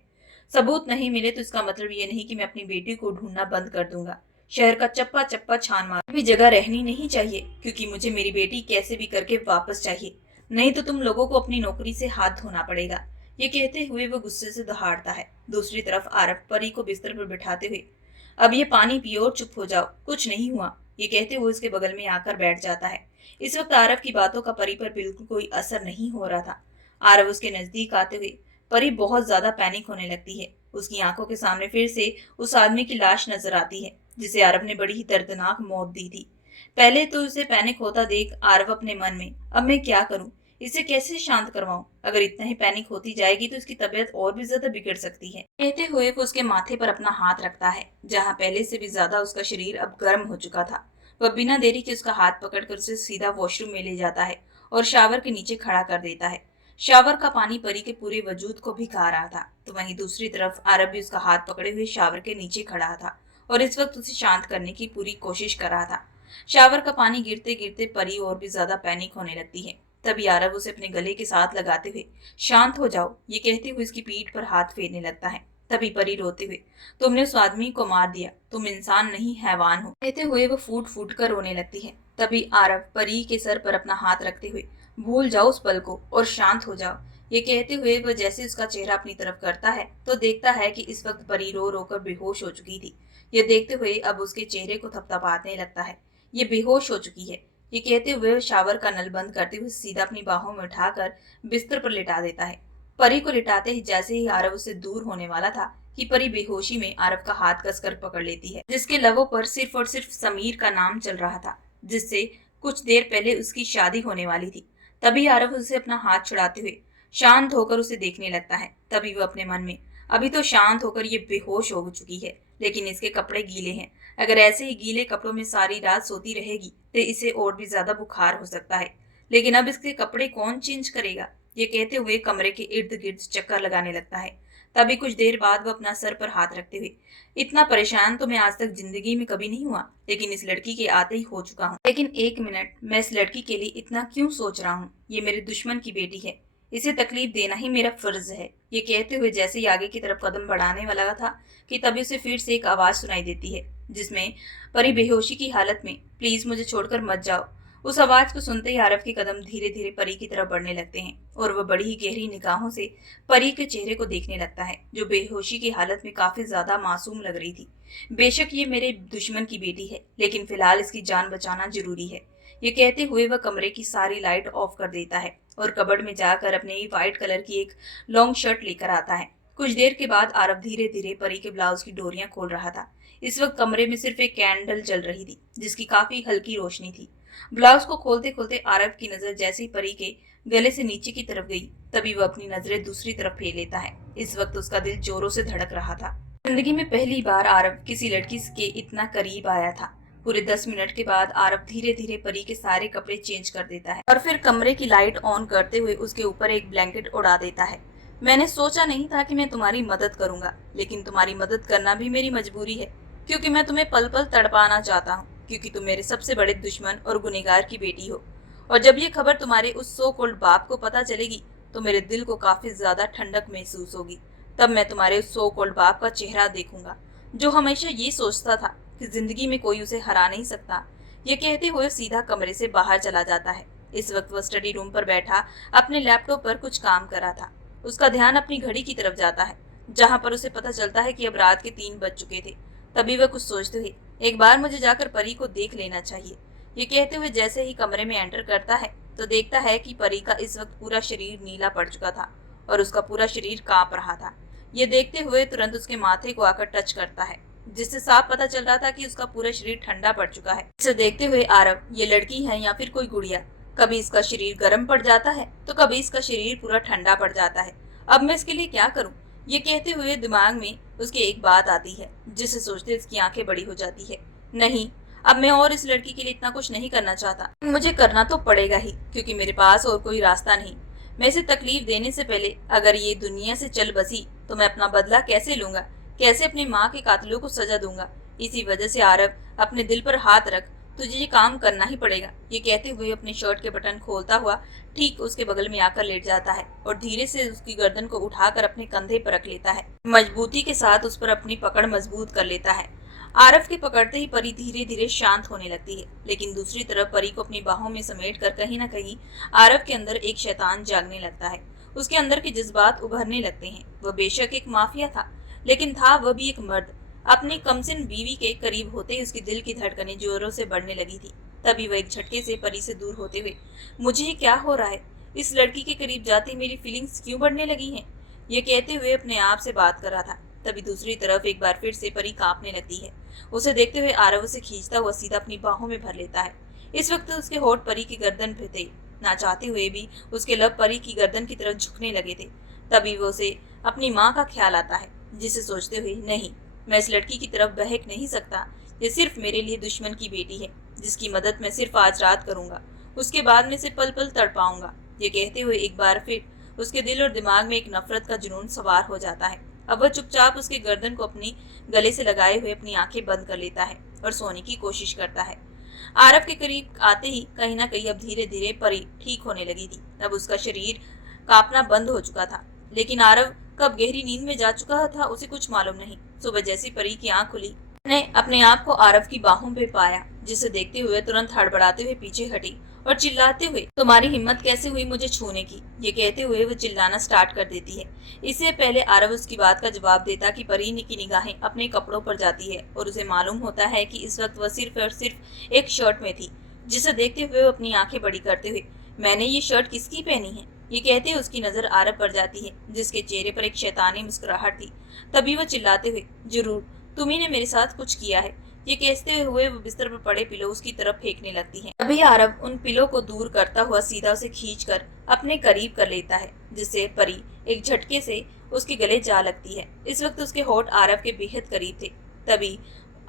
सबूत नहीं मिले तो इसका मतलब ये नहीं कि मैं अपनी बेटी को ढूंढना बंद कर दूंगा। शहर का चप्पा चप्पा छान मार भी जगह रहनी नहीं चाहिए, क्योंकि मुझे मेरी बेटी कैसे भी करके वापस चाहिए, नहीं तो तुम लोगों को अपनी नौकरी से हाथ धोना पड़ेगा। ये कहते हुए वो गुस्से से दहाड़ता है। दूसरी तरफ आरव परी को बिस्तर पर बिठाते हुए, अब ये पानी पियो और चुप हो जाओ, कुछ नहीं हुआ, ये कहते हुए उसके बगल में आकर बैठ जाता है। इस वक्त आरव की बातों का परी पर बिल्कुल कोई असर नहीं हो रहा था। आरव उसके नजदीक आते हुए, परी बहुत ज्यादा पैनिक होने लगती है। उसकी आंखों के सामने फिर से उस आदमी की लाश नजर आती है जिसे आरव ने बड़ी ही दर्दनाक मौत दी थी। पहले तो उसे पैनिक होता देख आरव अपने मन में, अब मैं क्या करूं, इसे कैसे शांत करवाऊं? अगर इतना ही पैनिक होती जाएगी तो इसकी तबीयत और भी ज्यादा बिगड़ सकती है। कहते हुए वो उसके माथे पर अपना हाथ रखता है, जहां पहले से भी ज्यादा उसका शरीर अब गर्म हो चुका था। वह बिना देरी के उसका हाथ पकड़कर उसे सीधा वॉशरूम में ले जाता है और शावर के नीचे खड़ा कर देता है। शावर का पानी परी के पूरे वजूद को भिगा रहा था, तो वहीं दूसरी तरफ आरब भी उसका हाथ पकड़े हुए शावर के नीचे खड़ा था और इस वक्त उसे शांत करने की पूरी कोशिश कर रहा था। शावर का पानी गिरते गिरते परी और भी ज्यादा पैनिक होने लगती है। तभी आरब उसे अपने गले के साथ लगाते हुए, शांत हो जाओ, ये कहते हुए उसकी पीठ पर हाथ फेरने लगता है। तभी परी रोते हुए, तुमने उस आदमी को मार दिया, तुम इंसान नहीं हैवान हो, कहते हुए वो फूट फूट कर रोने लगती है। तभी आरब परी के सर पर अपना हाथ रखते हुए, भूल जाओ उस पल को और शांत हो जाओ, ये कहते हुए वह जैसे उसका चेहरा अपनी तरफ करता है तो देखता है कि इस वक्त परी रो रो कर बेहोश हो चुकी थी। ये देखते हुए अब उसके चेहरे को थपथपाने लगता है, ये बेहोश हो चुकी है, ये कहते हुए शावर का नल बंद करते हुए सीधा अपनी बाहों में उठाकर बिस्तर पर लिटा देता है। परी को लिटाते ही जैसे ही आरव उससे दूर होने वाला था कि परी बेहोशी में आरव का हाथ कसकर पकड़ लेती है, जिसके लबों पर सिर्फ और सिर्फ समीर का नाम चल रहा था, जिससे कुछ देर पहले उसकी शादी होने वाली थी। तभी आरव उसे अपना हाथ छुड़ाते हुए शांत होकर उसे देखने लगता है। तभी वो अपने मन में, अभी तो शांत होकर ये बेहोश हो चुकी है, लेकिन इसके कपड़े गीले हैं, अगर ऐसे ही गीले कपड़ों में सारी रात सोती रहेगी तो इसे और भी ज्यादा बुखार हो सकता है, लेकिन अब इसके कपड़े कौन चेंज करेगा, ये कहते हुए कमरे के इर्द गिर्द चक्कर लगाने लगता है। तभी कुछ देर बाद वो अपना सर पर हाथ रखते हुए, इतना परेशान तो मैं आज तक जिंदगी में कभी नहीं हुआ, लेकिन इस लड़की के आते ही हो चुका हूँ। लेकिन एक मिनट, मैं इस लड़की के लिए इतना क्यों सोच रहा हूँ? ये मेरे दुश्मन की बेटी है, इसे तकलीफ देना ही मेरा फर्ज है। ये कहते हुए जैसे ही आगे की तरफ कदम बढ़ाने वाला था कि तभी उसे फिर से एक आवाज सुनाई देती है, जिसमें परी बेहोशी की हालत में, प्लीज मुझे छोड़कर मत जाओ। उस आवाज को सुनते ही आरव के कदम धीरे धीरे परी की तरफ बढ़ने लगते हैं और वह बड़ी ही गहरी निगाहों से परी के चेहरे को देखने लगता है, जो बेहोशी की हालत में काफी ज्यादा मासूम लग रही थी। बेशक ये मेरे दुश्मन की बेटी है, लेकिन फिलहाल इसकी जान बचाना जरूरी है, ये कहते हुए वह कमरे की सारी लाइट ऑफ कर देता है और कबर्ड में जाकर अपने ही व्हाइट कलर की एक लॉन्ग शर्ट लेकर आता है। कुछ देर के बाद आरव धीरे धीरे परी के ब्लाउज की डोरियां खोल रहा था। इस वक्त कमरे में सिर्फ एक कैंडल जल रही थी, जिसकी काफी हल्की रोशनी थी। ब्लाउज को खोलते खोलते आरव की नजर जैसे ही परी के गले से नीचे की तरफ गई, तभी वह अपनी नजरें दूसरी तरफ फेर लेता है। इस वक्त उसका दिल जोरों से धड़क रहा था। जिंदगी में पहली बार आरव किसी लड़की के इतना करीब आया था। पूरे 10 मिनट के बाद आरव धीरे धीरे परी के सारे कपड़े चेंज कर देता है और फिर कमरे की लाइट ऑन करते हुए उसके ऊपर एक ब्लैंकेट उड़ा देता है। मैंने सोचा नहीं था कि मैं तुम्हारी मदद करूंगा, लेकिन तुम्हारी मदद करना भी मेरी मजबूरी है, क्योंकि मैं तुम्हें पल पल तड़पाना चाहता हूँ, क्योंकि तुम मेरे सबसे बड़े दुश्मन और गुनहगार की बेटी हो। और जब ये खबर तुम्हारे उस सो कॉल्ड बाप को पता चलेगी, तो मेरे दिल को काफी ज्यादा ठंडक महसूस होगी। तब मैं तुम्हारे उस सो कॉल्ड बाप का चेहरा देखूंगा, जो हमेशा ये सोचता था कि जिंदगी में कोई उसे हरा नहीं सकता। ये कहते हुए सीधा कमरे से बाहर चला जाता है। इस वक्त वह स्टडी रूम पर बैठा अपने लैपटॉप पर कुछ काम कर रहा था। उसका ध्यान अपनी घड़ी की तरफ जाता है, जहां पर उसे पता चलता है कि अब रात के 3 बज चुके थे। तभी वह कुछ सोचते हुए, एक बार मुझे जाकर परी को देख लेना चाहिए। ये कहते हुए जैसे ही कमरे में एंटर करता है, तो देखता है कि परी का इस वक्त पूरा शरीर नीला पड़ चुका था और उसका पूरा शरीर कांप रहा था। ये देखते हुए तुरंत उसके माथे को आकर टच करता है, जिससे साफ पता चल रहा था कि उसका पूरा शरीर ठंडा पड़ चुका है। इसे देखते हुए आरव, ये लड़की है या फिर कोई गुड़िया, कभी इसका शरीर गर्म पड़ जाता है तो कभी इसका शरीर पूरा ठंडा पड़ जाता है। अब मैं इसके लिए क्या करूं? ये कहते हुए दिमाग में उसके एक बात आती है, जिसे सोचते इसकी आंखें बड़ी हो जाती है। नहीं, अब मैं और इस लड़की के लिए इतना कुछ नहीं करना चाहता। मुझे करना तो पड़ेगा ही, क्योंकि मेरे पास और कोई रास्ता नहीं। मैं इसे तकलीफ देने से पहले अगर ये दुनिया से चल बसी, तो मैं अपना बदला कैसे लूंगा, कैसे अपनी माँ के कातिलों को सजा दूंगा। इसी वजह से आरव, अपने दिल पर हाथ रख, तुझे ये काम करना ही पड़ेगा। ये कहते हुए अपने शर्ट के बटन खोलता हुआ ठीक उसके बगल में आकर लेट जाता है और धीरे से उसकी गर्दन को उठाकर अपने कंधे पर रख लेता है। मजबूती के साथ उस पर अपनी पकड़ मजबूत कर लेता है। आरव के पकड़ते ही परी धीरे धीरे शांत होने लगती है, लेकिन दूसरी तरफ परी को अपनी बाहों में समेट कर कहीं न कहीं आरव के अंदर एक शैतान जागने लगता है। उसके अंदर के जज्बात उभरने लगते हैं। वह बेशक एक माफिया था, लेकिन था वह भी एक मर्द। अपनी कमसिन बीवी के करीब होते ही उसके दिल की धड़कनें जोरों से बढ़ने लगी थी। तभी वह एक झटके से परी से दूर होते हुए, मुझे ये क्या हो रहा है? इस लड़की के करीब जाते मेरी फीलिंग्स क्यों बढ़ने लगी हैं? ये कहते हुए अपने आप से बात कर रहा था। तभी दूसरी तरफ एक बार फिर से परी कांपने लगती है। उसे देखते हुए आरव उसे खींचता हुआ सीधा अपनी बाहों में भर लेता है। इस वक्त उसके होठ परी की गर्दन पे थे। ना चाहते हुए भी उसके लब परी की गर्दन की तरफ झुकने लगे थे। तभी वो उसे अपनी माँ का ख्याल आता है, जिसे सोचते हुए, नहीं, मैं इस लड़की की तरफ बहक नहीं सकता। ये सिर्फ मेरे लिए दुश्मन की बेटी है, जिसकी मदद मैं सिर्फ आज रात करूंगा। उसके बाद में से पल पल तड़पाऊंगा। ये कहते हुए एक बार फिर उसके दिल और दिमाग में एक नफरत का जुनून सवार हो जाता है। अब वह चुपचाप उसके गर्दन को अपनी गले से लगाए हुए अपनी आंखें बंद कर लेता है और सोने की कोशिश करता है। आरव के करीब आते ही कहीं ना कहीं अब धीरे धीरे परी ठीक होने लगी थी। अब उसका शरीर कांपना बंद हो चुका था, लेकिन आरव कब गहरी नींद में जा चुका था उसे कुछ मालूम नहीं। सुबह जैसी परी की आंख खुली, ने अपने आप को आरव की बाहों पे पाया, जिसे देखते हुए तुरंत हड़बड़ाते हुए पीछे हटी और चिल्लाते हुए, तुम्हारी हिम्मत कैसे हुई मुझे छूने की? ये कहते हुए वो चिल्लाना स्टार्ट कर देती है। इससे पहले आरव उसकी बात का जवाब देता कि परी की निगाहें अपने कपड़ों पर जाती है और उसे मालूम होता है कि इस वक्त वह सिर्फ और सिर्फ एक शर्ट में थी, जिसे देखते हुए वो अपनी आंखें बड़ी करते हुए, मैंने ये शर्ट किसकी पहनी है? ये कहते हुए उसकी नजर आरव पर जाती है, जिसके चेहरे पर एक शैतानी मुस्कुराहट थी। तभी वह चिल्लाते हुए, जरूर तुम्ही ने मेरे साथ कुछ किया है। ये कहते हुए वो बिस्तर पर पड़े पिलो उसकी तरफ फेंकने लगती है। अभी आरव उन पिलो को दूर करता हुआ सीधा उसे खींचकर अपने करीब कर लेता है, जिससे परी एक झटके से उसके गले जा लगती है। इस वक्त उसके होठ आरव के बेहद करीब थे। तभी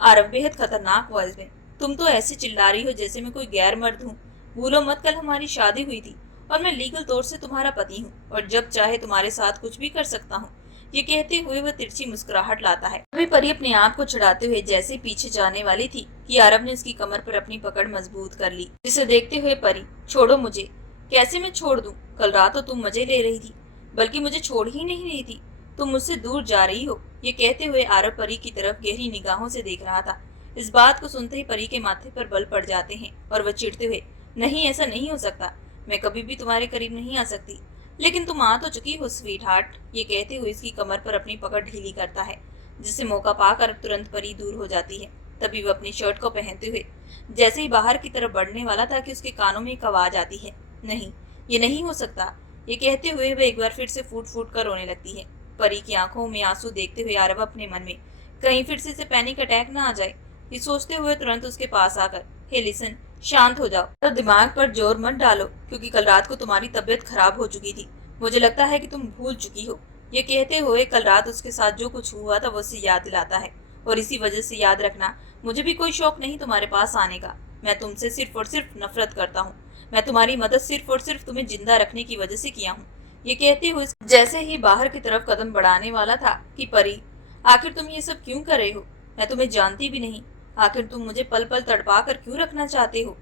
आरव बेहद खतरनाक वॉइस में, तुम तो ऐसे चिल्ला रही हो जैसे मैं कोई गैर मर्द हूँ। भूलो मत, कल हमारी शादी हुई थी और मैं लीगल तौर से तुम्हारा पति हूँ और जब चाहे तुम्हारे साथ कुछ भी कर सकता हूँ। ये कहते हुए वह तिरछी मुस्कुराहट लाता है। अभी परी अपने आप को छुड़ाते हुए जैसे पीछे जाने वाली थी कि आरव ने उसकी कमर पर अपनी पकड़ मजबूत कर ली, जिसे देखते हुए परी, छोड़ो मुझे। कैसे मैं छोड़ दूं? कल रात तो तुम मजे ले रही थी, बल्कि मुझे छोड़ ही नहीं रही थी। तुम मुझसे दूर जा रही हो। ये कहते हुए आरव परी की तरफ गहरी निगाहों से देख रहा था। इस बात को सुनते ही परी के माथे पर बल पड़ जाते हैं और वह चिढ़ते हुए, नहीं, ऐसा नहीं हो सकता। मैं कभी भी तुम्हारे करीब नहीं आ सकती। लेकिन तुम आ तो चुकी हो स्वीट हार्ट। ये कहते हुए इसकी कमर पर अपनी पकड़ ढीली करता है, जिससे मौका पाकर तुरंत परी दूर हो जाती है। तभी वह अपनी शर्ट को पहनते हुए जैसे ही बाहर की तरफ बढ़ने वाला था कि उसके कानों में एक आवाज आती है, नहीं, ये नहीं हो सकता। ये कहते हुए वह एक बार फिर से फूट फूट कर रोने लगती है। परी की आंखों में आंसू देखते हुए आरव अपने मन में कहीं फिर से पैनिक अटैक ना आ जाए, ये सोचते हुए तुरंत उसके पास आकर, हे लिसन, शांत हो जाओ, तो दिमाग पर जोर मत डालो, क्योंकि कल रात को तुम्हारी तबीयत खराब हो चुकी थी। मुझे लगता है कि तुम भूल चुकी हो। ये कहते हुए कल रात उसके साथ जो कुछ हुआ था वो उसे याद दिलाता है, और इसी वजह से याद रखना, मुझे भी कोई शौक नहीं तुम्हारे पास आने का। मैं तुमसे सिर्फ और सिर्फ नफरत करता हूँ। मैं तुम्हारी मदद सिर्फ और सिर्फ तुम्हें जिंदा रखने की वजह से किया हूँ। ये कहते हुए जैसे ही बाहर की तरफ कदम बढ़ाने वाला था कि परी, आखिर तुम ये सब क्यों कर रहे हो? मैं तुम्हें जानती भी नहीं। आखिर तुम मुझे पल पल तड़पा कर क्यों रखना चाहते हो?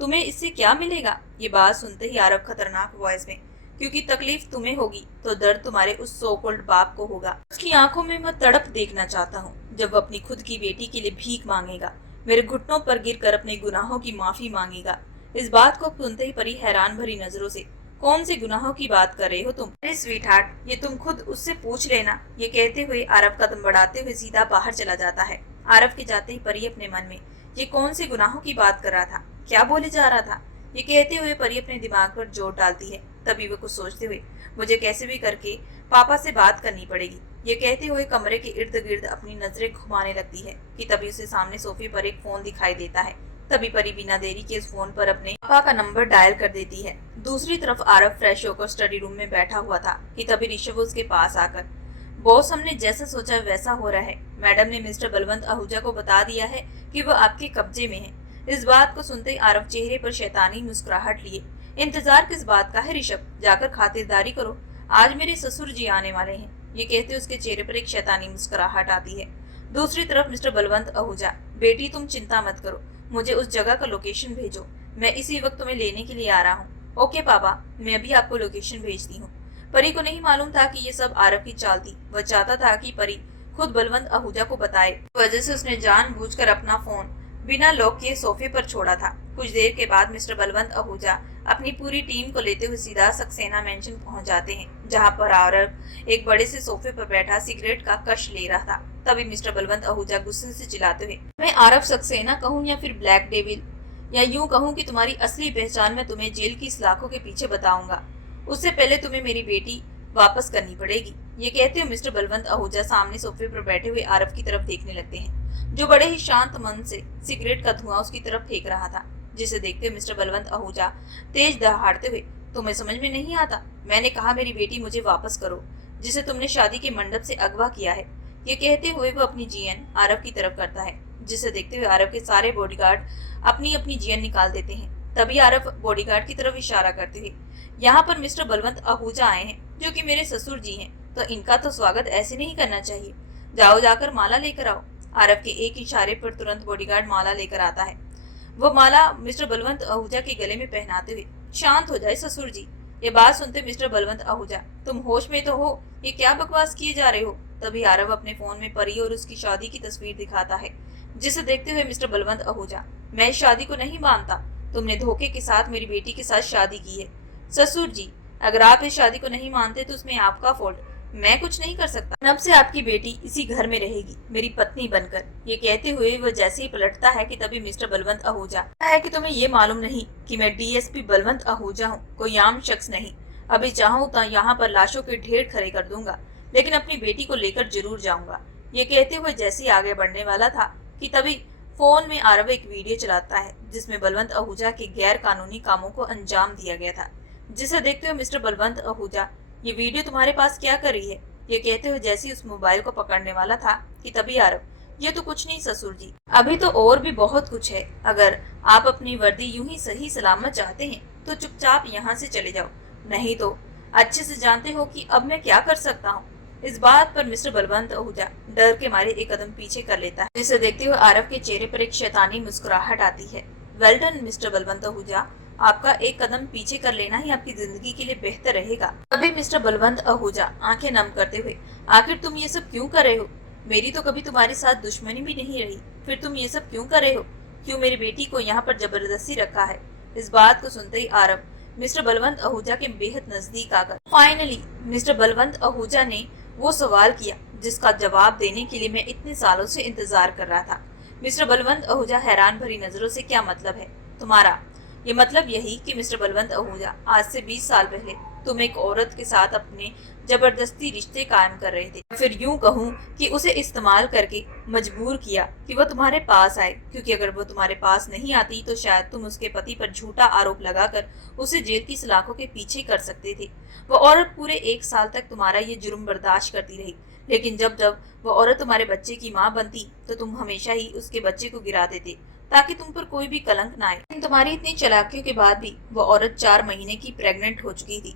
तुम्हें इससे क्या मिलेगा? ये बात सुनते ही आरव खतरनाक वॉइस में, क्योंकि तकलीफ तुम्हें होगी तो दर्द तुम्हारे उस सो कॉल्ड बाप को होगा। उसकी आंखों में मैं तड़प देखना चाहता हूँ जब वो अपनी खुद की बेटी के लिए भीख मांगेगा, मेरे घुटनों पर गिरकर अपने गुनाहों की माफी मांगेगा। इस बात को सुनते ही परी हैरान भरी नजरों से, कौन से गुनाहों की बात कर रहे हो तुम? अरे स्वीट हार्ट, ये तुम खुद उससे पूछ लेना। ये कहते हुए आरव कदम बढ़ाते हुए सीधा बाहर चला जाता है। आरव के जाते ही परी अपने मन में, ये कौन से गुनाहों की बात कर रहा था, क्या बोले जा रहा था? ये कहते हुए परी अपने दिमाग पर जोर डालती है। तभी वो कुछ सोचते हुए, मुझे कैसे भी करके पापा से बात करनी पड़ेगी। ये कहते हुए कमरे के इर्द गिर्द अपनी नजरें घुमाने लगती है कि तभी उसे सामने सोफे पर एक फोन दिखाई देता है। तभी परी बिना देरी के उस फोन पर अपने पापा का नंबर डायल कर देती है। दूसरी तरफ आरव फ्रेश होकर स्टडी रूम में बैठा हुआ था कि तभी ऋषभ उसके पास आकर, बॉस, हमने जैसा सोचा वैसा हो रहा है। मैडम ने मिस्टर बलवंत आहूजा को बता दिया है कि वो आपके कब्जे में है। इस बात को सुनते ही आरव चेहरे पर शैतानी मुस्कुराहट लिए, इंतजार किस बात का है ऋषभ, जाकर खातिरदारी करो, आज मेरे ससुर जी आने वाले हैं। ये कहते उसके चेहरे पर एक शैतानी मुस्कुराहट आती है। दूसरी तरफ मिस्टर बलवंत आहूजा, बेटी तुम चिंता मत करो, मुझे उस जगह का लोकेशन भेजो, मैं इसी वक्त तुम्हें लेने के लिए आ रहा हूँ। ओके पापा, मैं अभी आपको लोकेशन भेजती हूँ। परी को नहीं मालूम था कि ये सब आरव की चाल थी। वह चाहता था कि परी खुद बलवंत आहूजा को बताए। वजह से उसने जानबूझकर अपना फोन बिना लॉक किए सोफे पर छोड़ा था। कुछ देर के बाद मिस्टर बलवंत आहूजा अपनी पूरी टीम को लेते हुए सीधा सक्सेना मेंशन पहुंच जाते हैं, जहां पर आरव एक बड़े से सोफे पर बैठा सिगरेट का कश ले रहा था। तभी मिस्टर बलवंत आहूजा गुस्से से चिल्लाते हुए, मैं आरव सक्सेना कहूँ या फिर ब्लैक डेविल, या यूं कहूँ कि तुम्हारी असली पहचान मैं तुम्हें जेल की सलाखों के पीछे बताऊंगा, उससे पहले तुम्हें मेरी बेटी वापस करनी पड़ेगी। ये कहते हुए मिस्टर बलवंत आहूजा सामने सोफे पर बैठे हुए आरव की तरफ देखने लगते हैं, जो बड़े ही शांत मन से सिगरेट का धुआं उसकी तरफ फेंक रहा था। जिसे देखते हुए मिस्टर बलवंत आहूजा तेज दहाड़ते हुए, तुम्हें समझ में नहीं आता, मैंने कहा मेरी बेटी मुझे वापस करो, जिसे तुमने शादी के मंडप से अगवा किया है। ये कहते हुए वो अपनी जीएन आरव की तरफ करता है, जिसे देखते हुए आरव के सारे बॉडीगार्ड अपनी अपनी जीएन निकाल देते हैं। तभी आरव बॉडीगार्ड की तरफ इशारा करते हुए, यहाँ पर मिस्टर बलवंत आहूजा आए हैं, जो कि मेरे ससुर जी हैं, तो इनका तो स्वागत ऐसे नहीं करना चाहिए। जाओ, जाकर माला लेकर आओ। आरव के एक इशारे पर तुरंत बॉडीगार्ड माला लेकर आता है। वो माला मिस्टर बलवंत आहूजा के गले में पहनाते हुए, शांत हो जाए ससुर जी। ये बात सुनते मिस्टर बलवंत आहूजा, तुम होश में तो हो, ये क्या बकवास किए जा रहे हो? तभी आरव अपने फोन में परी और उसकी शादी की तस्वीर दिखाता है, जिसे देखते हुए मिस्टर बलवंत आहूजा, मैं इस शादी को नहीं मानता, तुमने धोखे के साथ मेरी बेटी के साथ शादी की है। ससुर जी, अगर आप इस शादी को नहीं मानते तो उसमें आपका फॉल्ट, मैं कुछ नहीं कर सकता। अब से आपकी बेटी इसी घर में रहेगी, मेरी पत्नी बनकर। ये कहते हुए वह जैसे ही पलटता है कि तभी मिस्टर बलवंत आहूजा है कि तुम्हें ये मालूम नहीं कि मैं डीएसपी बलवंत आहूजा हूँ, कोई आम शख्स नहीं। अभी चाहूँ तो यहाँ पर लाशों के ढेर खड़े कर दूंगा, लेकिन अपनी बेटी को लेकर जरूर जाऊंगा। ये कहते हुए जैसे ही आगे बढ़ने वाला था कि तभी फोन में आरव एक वीडियो चलाता है, जिसमें बलवंत आहूजा के गैर कानूनी कामों को अंजाम दिया गया था। जिसे देखते हुए मिस्टर बलवंत आहूजा, ये वीडियो तुम्हारे पास क्या कर रही है? ये कहते हुए जैसे ही उस मोबाइल को पकड़ने वाला था कि तभी आरव, ये तो कुछ नहीं ससुर जी, अभी तो और भी बहुत कुछ है। अगर आप अपनी वर्दी यूं ही सही सलामत चाहते हैं तो चुपचाप यहाँ से चले जाओ, नहीं तो अच्छे से जानते हो कि अब मैं क्या कर सकता हूँ। इस बात पर मिस्टर बलवंत आहूजा डर के मारे एक कदम पीछे कर लेता है, जिसे देखते हुए आरव के चेहरे पर एक शैतानी मुस्कुराहट आती है। Well done mister Balwant Ahuja, आपका एक कदम पीछे कर लेना ही आपकी जिंदगी के लिए बेहतर रहेगा। अभी मिस्टर बलवंत आहूजा आंखें नम करते हुए, आखिर तुम ये सब क्यों कर रहे हो? मेरी तो कभी तुम्हारे साथ दुश्मनी भी नहीं रही, फिर तुम ये सब क्यों कर रहे हो? क्यों मेरी बेटी को यहाँ पर जबरदस्ती रखा है? इस बात को सुनते ही आरव मिस्टर बलवंत आहूजा के बेहद नजदीक आकर फाइनली मिस्टर बलवंत आहूजा ने वो सवाल किया जिसका जवाब देने के लिए मैं इतने सालों से इंतजार कर रहा था। मिस्टर बलवंत आहूजा हैरान भरी नजरों से, क्या मतलब है तुम्हारा? ये मतलब यही कि मिस्टर बलवंत आहूजा आज से 20 साल पहले तुम एक औरत के साथ अपने जबरदस्ती रिश्ते कायम कर रहे थे, फिर यूं कहूं कि उसे इस्तेमाल करके मजबूर किया कि वो तुम्हारे पास आए, क्योंकि अगर वो तुम्हारे पास नहीं आती तो शायद तुम उसके पति पर झूठा आरोप लगाकर उसे जेल की सलाखों के पीछे कर सकते थे। वो औरत पूरे 1 साल तक तुम्हारा ये जुर्म बर्दाश्त करती रही, लेकिन जब जब वो औरत तुम्हारे बच्चे की माँ बनती तो तुम हमेशा ही उसके बच्चे को गिरा देते ताकि तुम पर कोई भी कलंक ना आए। लेकिन तुम्हारी इतनी चालाकियों के बाद भी वो औरत 4 महीने की प्रेग्नेंट हो चुकी थी।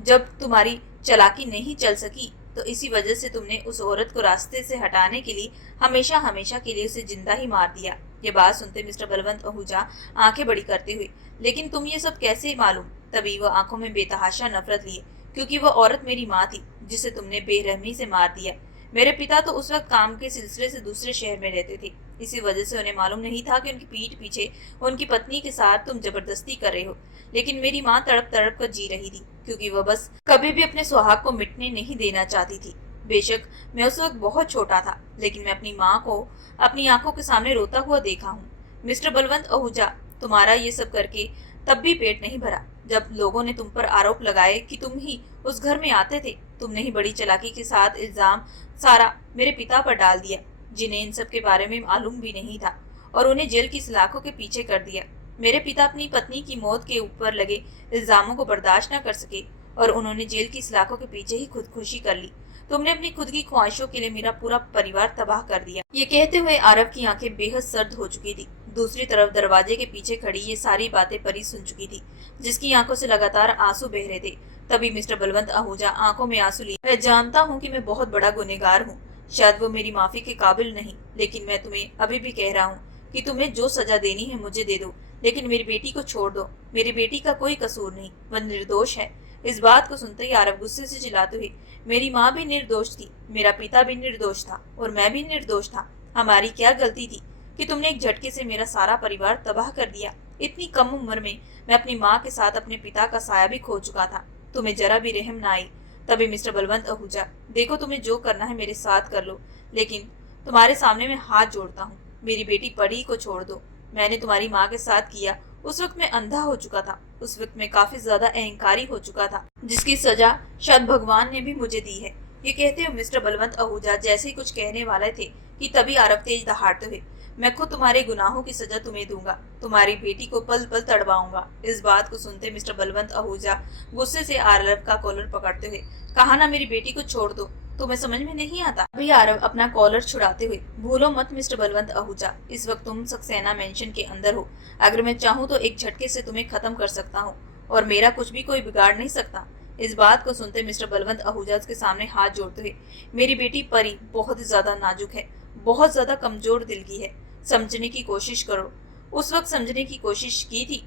जब तुम्हारी चालाकी नहीं चल सकी तो इसी वजह से तुमने उस औरत को रास्ते से हटाने के लिए हमेशा हमेशा के लिए उसे जिंदा ही मार दिया। ये बात सुनते मिस्टर बलवंत आहूजा आंखें बड़ी करते हुए, लेकिन तुम ये सब कैसे मालूम? तभी वो आंखों में बेतहाशा नफरत लिए, क्योंकि वो औरत मेरी माँ थी जिसे तुमने बेरहमी से मार दिया। मेरे पिता तो उस वक्त काम के सिलसिले से दूसरे शहर में रहते थे, इसी वजह से उन्हें मालूम नहीं था कि उनकी पीठ पीछे उनकी पत्नी के साथ तुम जबरदस्ती कर रहे हो। लेकिन मेरी माँ तड़प तड़प कर जी रही थी, क्योंकि वह बस कभी भी अपने सुहाग को मिटने नहीं देना चाहती थी। बेशक मैं उस वक्त बहुत छोटा था, लेकिन मैं अपनी माँ को अपनी आंखों के सामने रोता हुआ देखा हूँ। मिस्टर बलवंत आहूजा, तुम्हारा ये सब करके तब भी पेट नहीं भरा जब लोगों ने तुम पर आरोप लगाए कि तुम ही उस घर में आते थे। तुमने ही बड़ी चालाकी के साथ इल्जाम सारा मेरे पिता पर डाल दिया, जिन्हें इन सब के बारे में मालूम भी नहीं था, और उन्हें जेल की सलाखों के पीछे कर दिया। मेरे पिता अपनी पत्नी की मौत के ऊपर लगे इल्जामों को बर्दाश्त न कर सके और उन्होंने जेल की सलाखों के पीछे ही खुदकुशी कर ली। तुमने अपनी खुद की ख्वाहिशों के लिए मेरा पूरा परिवार तबाह कर दिया। ये कहते हुए आरव की आंखें बेहद सर्द हो चुकी थी। दूसरी तरफ दरवाजे के पीछे खड़ी ये सारी बातें परी सुन चुकी थी, जिसकी आंखों से लगातार आंसू बह रहे थे। तभी मिस्टर बलवंत आहूजा आंखों में आंसू लिए, मैं जानता हूँ कि मैं बहुत बड़ा गुनहगार हूँ, शायद वो मेरी माफी के काबिल नहीं, लेकिन मैं तुम्हें अभी भी कह रहा हूँ कि तुम्हें जो सजा देनी है मुझे दे दो, लेकिन मेरी बेटी को छोड़ दो। मेरी बेटी का कोई कसूर नहीं, वह निर्दोष है। इस बात को सुनते ही आरव गुस्से से चिल्लाते हुए, मेरी माँ भी निर्दोष थी, मेरा पिता भी निर्दोष था और मैं भी निर्दोष था। हमारी क्या गलती थी कि तुमने एक झटके से मेरा सारा परिवार तबाह कर दिया। इतनी कम उम्र में मैं अपनी माँ के साथ अपने पिता का साया भी खो चुका था। तुम्हें जरा भी रहम ना आई। तभी मिस्टर बलवंत आहूजा, देखो तुम्हें जो करना है मेरे साथ कर लो, लेकिन तुम्हारे सामने मैं हाथ जोड़ता हूँ, मेरी बेटी परी को छोड़ दो। मैंने तुम्हारी माँ के साथ किया, उस वक्त मैं अंधा हो चुका था, उस वक्त मैं काफी ज्यादा अहंकारी हो चुका था, जिसकी सजा शायद भगवान ने भी मुझे दी है। ये कहते हुए मिस्टर बलवंत आहूजा जैसे ही कुछ कहने वाले थे कि तभी आरव तेज दहाड़ते हुए, मैं खुद तुम्हारे गुनाहों की सजा तुम्हें दूंगा, तुम्हारी बेटी को पल पल तड़वाऊंगा। इस बात को सुनते मिस्टर बलवंत आहूजा गुस्से से आरव का कॉलर पकड़ते हुए, कहा ना मेरी बेटी को छोड़ दो, तुम्हें समझ में नहीं आता? अभी आरव अपना कॉलर छुड़ाते हुए, भूलो मत मिस्टर बलवंत आहूजा, इस वक्त तुम सक्सेना मेंशन के अंदर हो। अगर मैं चाहूँ तो एक झटके से तुम्हें खत्म कर सकता हूँ और मेरा कुछ भी कोई बिगाड़ नहीं सकता। इस बात को सुनते मिस्टर बलवंत आहूजा उसके सामने हाथ जोड़ते हुए, मेरी बेटी परी बहुत ज्यादा नाजुक है, बहुत ज्यादा कमजोर दिल की है, समझने की कोशिश करो। उस वक्त समझने की कोशिश की थी।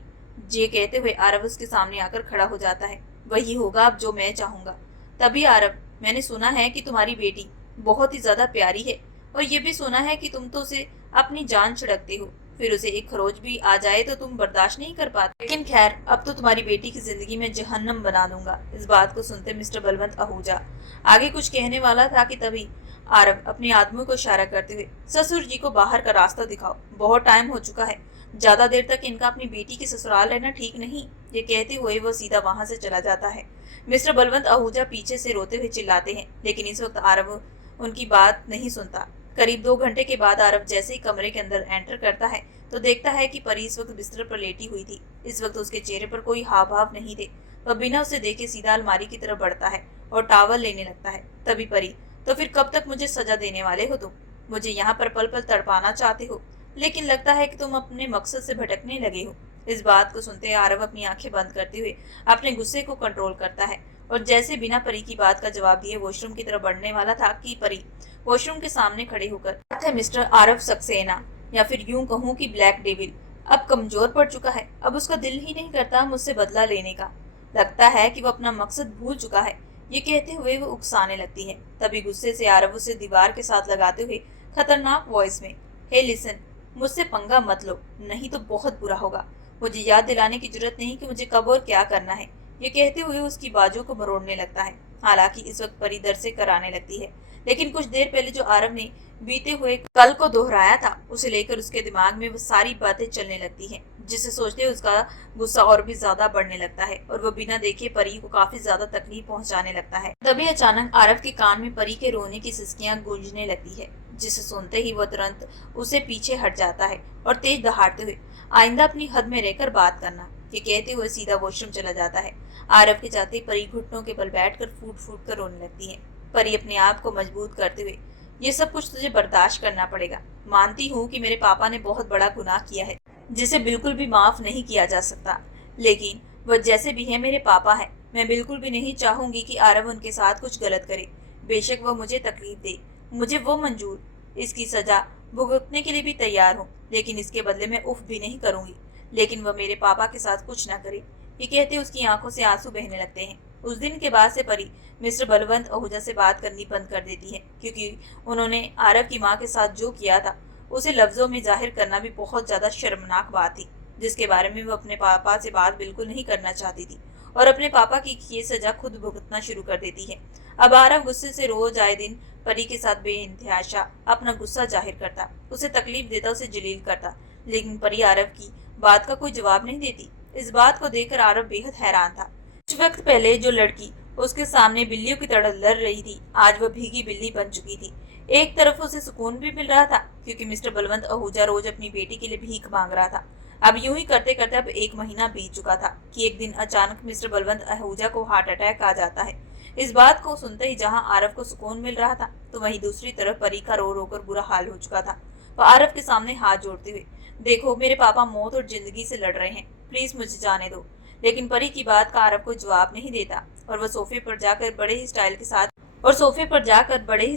ये कहते हुए आरव उसके सामने आकर खड़ा हो जाता है, वही होगा अब जो मैं चाहूंगा। तभी आरव, मैंने सुना है कि तुम्हारी बेटी बहुत ही ज्यादा प्यारी है, और ये भी सुना है कि तुम तो उसे अपनी जान छिड़कते हो, फिर उसे एक खरोच भी आ जाए तो तुम बर्दाश्त नहीं कर पाते। लेकिन खैर, अब तो तुम्हारी बेटी की जिंदगी में जहन्नम बना दूंगा। इस बात को सुनते मिस्टर बलवंत आहूजा आगे कुछ कहने वाला था कि तभी आरव अपने आदमी को इशारा करते हुए, ससुर जी को बाहर का रास्ता दिखाओ, बहुत टाइम हो चुका है, ज्यादा देर तक इनका अपनी बेटी के ससुराल रहना ठीक नहीं। ये कहते हुए वो सीधा वहां से चला जाता है। मिस्टर बलवंत आहूजा पीछे से रोते हुए चिल्लाते हैं, लेकिन इस वक्त आरव उनकी बात नहीं सुनता। करीब 2 घंटे के बाद आरव जैसे ही कमरे के अंदर एंटर करता है तो देखता है कि परी इस वक्त बिस्तर पर लेटी हुई थी। इस वक्त उसके चेहरे पर कोई हाव भाव नहीं थे। वह बिना उसे देखे सीधा अलमारी की तरफ बढ़ता है और टावल लेने लगता है। तभी परी, तो फिर कब तक मुझे सजा देने वाले हो तुम? मुझे यहाँ पर पल पल तड़पाना चाहते हो, लेकिन लगता है कि तुम अपने मकसद से भटकने लगे हो। इस बात को सुनते आरव अपनी आंखें बंद करते हुए अपने गुस्से को कंट्रोल करता है और जैसे बिना परी की बात का जवाब दिए वॉशरूम की तरफ बढ़ने वाला था कि परी वॉशरूम के सामने खड़े होकर, मिस्टर आरव सक्सेना, या फिर यूं कहूँ कि ब्लैक डेविल अब कमजोर पड़ चुका है। अब उसका दिल ही नहीं करता मुझसे बदला लेने का। लगता है कि वो अपना मकसद भूल चुका है। ये कहते हुए वो उकसाने लगती है। तभी गुस्से से आरव उसे दीवार के साथ लगाते हुए खतरनाक वॉइस में, हे लिसन, मुझसे पंगा मत लो, नहीं तो बहुत बुरा होगा। मुझे याद दिलाने की जरूरत नहीं कि मुझे कब और क्या करना है। ये कहते हुए उसकी बाजू को मरोड़ने लगता है। हालांकि इस वक्त परी दर से कराने लगती है, लेकिन कुछ देर पहले जो आरव ने बीते हुए कल को दोहराया था, उसे लेकर उसके दिमाग में वो सारी बातें चलने लगती हैं, जिसे सोचते हुए उसका गुस्सा और भी ज्यादा बढ़ने लगता है और वो बिना देखे परी को काफी ज्यादा तकलीफ पहुंचाने लगता है। तभी अचानक आरव के कान में परी के रोने की सिसकियां गूंजने लगती है, जिसे सुनते ही वह तुरंत उसे पीछे हट जाता है और तेज दहाड़ते हुए आइंदा अपनी हद में रहकर बात करना, ये कहते हुए सीधा वॉशरूम चला जाता है। आरव के जाते परी घुटनों के बल बैठकर फूट फूट कर रोने लगती है। परी अपने आप को मजबूत करते हुए, ये सब कुछ तुझे बर्दाश्त करना पड़ेगा। मानती हूँ कि मेरे पापा ने बहुत बड़ा गुनाह किया है जिसे बिल्कुल भी माफ नहीं किया जा सकता, लेकिन वह जैसे भी है मेरे पापा है। मैं बिल्कुल भी नहीं चाहूंगी कि आरव उनके साथ कुछ गलत करे। बेशक वह मुझे तकलीफ दे, मुझे वो मंजूर, इसकी सजा भुगतने के लिए भी तैयार हूँ, लेकिन इसके बदले में उफ भी नहीं करूंगी। लेकिन वह मेरे पापा के साथ कुछ ना करे। ये कहते उसकी आंखों से आंसू बहने लगते हैं। उस दिन के बाद से परी मिस्टर बलवंत आहूजा से बात करनी बंद कर देती है, क्योंकि उन्होंने आरव की माँ के साथ जो किया था उसे लफ्जों में जाहिर करना भी बहुत ज्यादा शर्मनाक बात थी, जिसके बारे में वो अपने पापा से बात बिल्कुल नहीं करना चाहती थी और अपने पापा की ये सजा खुद भुगतना शुरू कर देती है। अब आरव गुस्से से रोज आए दिन परी के साथ बेइंतहाशा अपना गुस्सा जाहिर करता, उसे तकलीफ देता, उसे जलील करता, लेकिन परी आरव की बात का कोई जवाब नहीं देती। इस बात को देखकर आरव बेहद हैरान था। कुछ वक्त पहले जो लड़की उसके सामने बिल्लियों की तरह लड़ रही थी, आज वह भीगी बिल्ली बन चुकी थी। एक तरफ उसे सुकून भी मिल रहा था, क्योंकि मिस्टर बलवंत आहूजा रोज अपनी बेटी के लिए भीख मांग रहा था। अब यूं ही करते करते अब 1 महीना बीत चुका था कि एक दिन अचानक मिस्टर बलवंत आहूजा को हार्ट अटैक आ जाता है। इस बात को सुनते ही जहां आरव को सुकून मिल रहा था, तो वहीं दूसरी तरफ परी का रो रो कर बुरा हाल हो चुका था। वह आरव के सामने हाथ जोड़ते हुए, देखो मेरे पापा मौत और जिंदगी से लड़ रहे हैं, प्लीज मुझे जाने दो। लेकिन परी की बात का आरव कोई जवाब नहीं देता और वह सोफे पर जाकर बड़े ही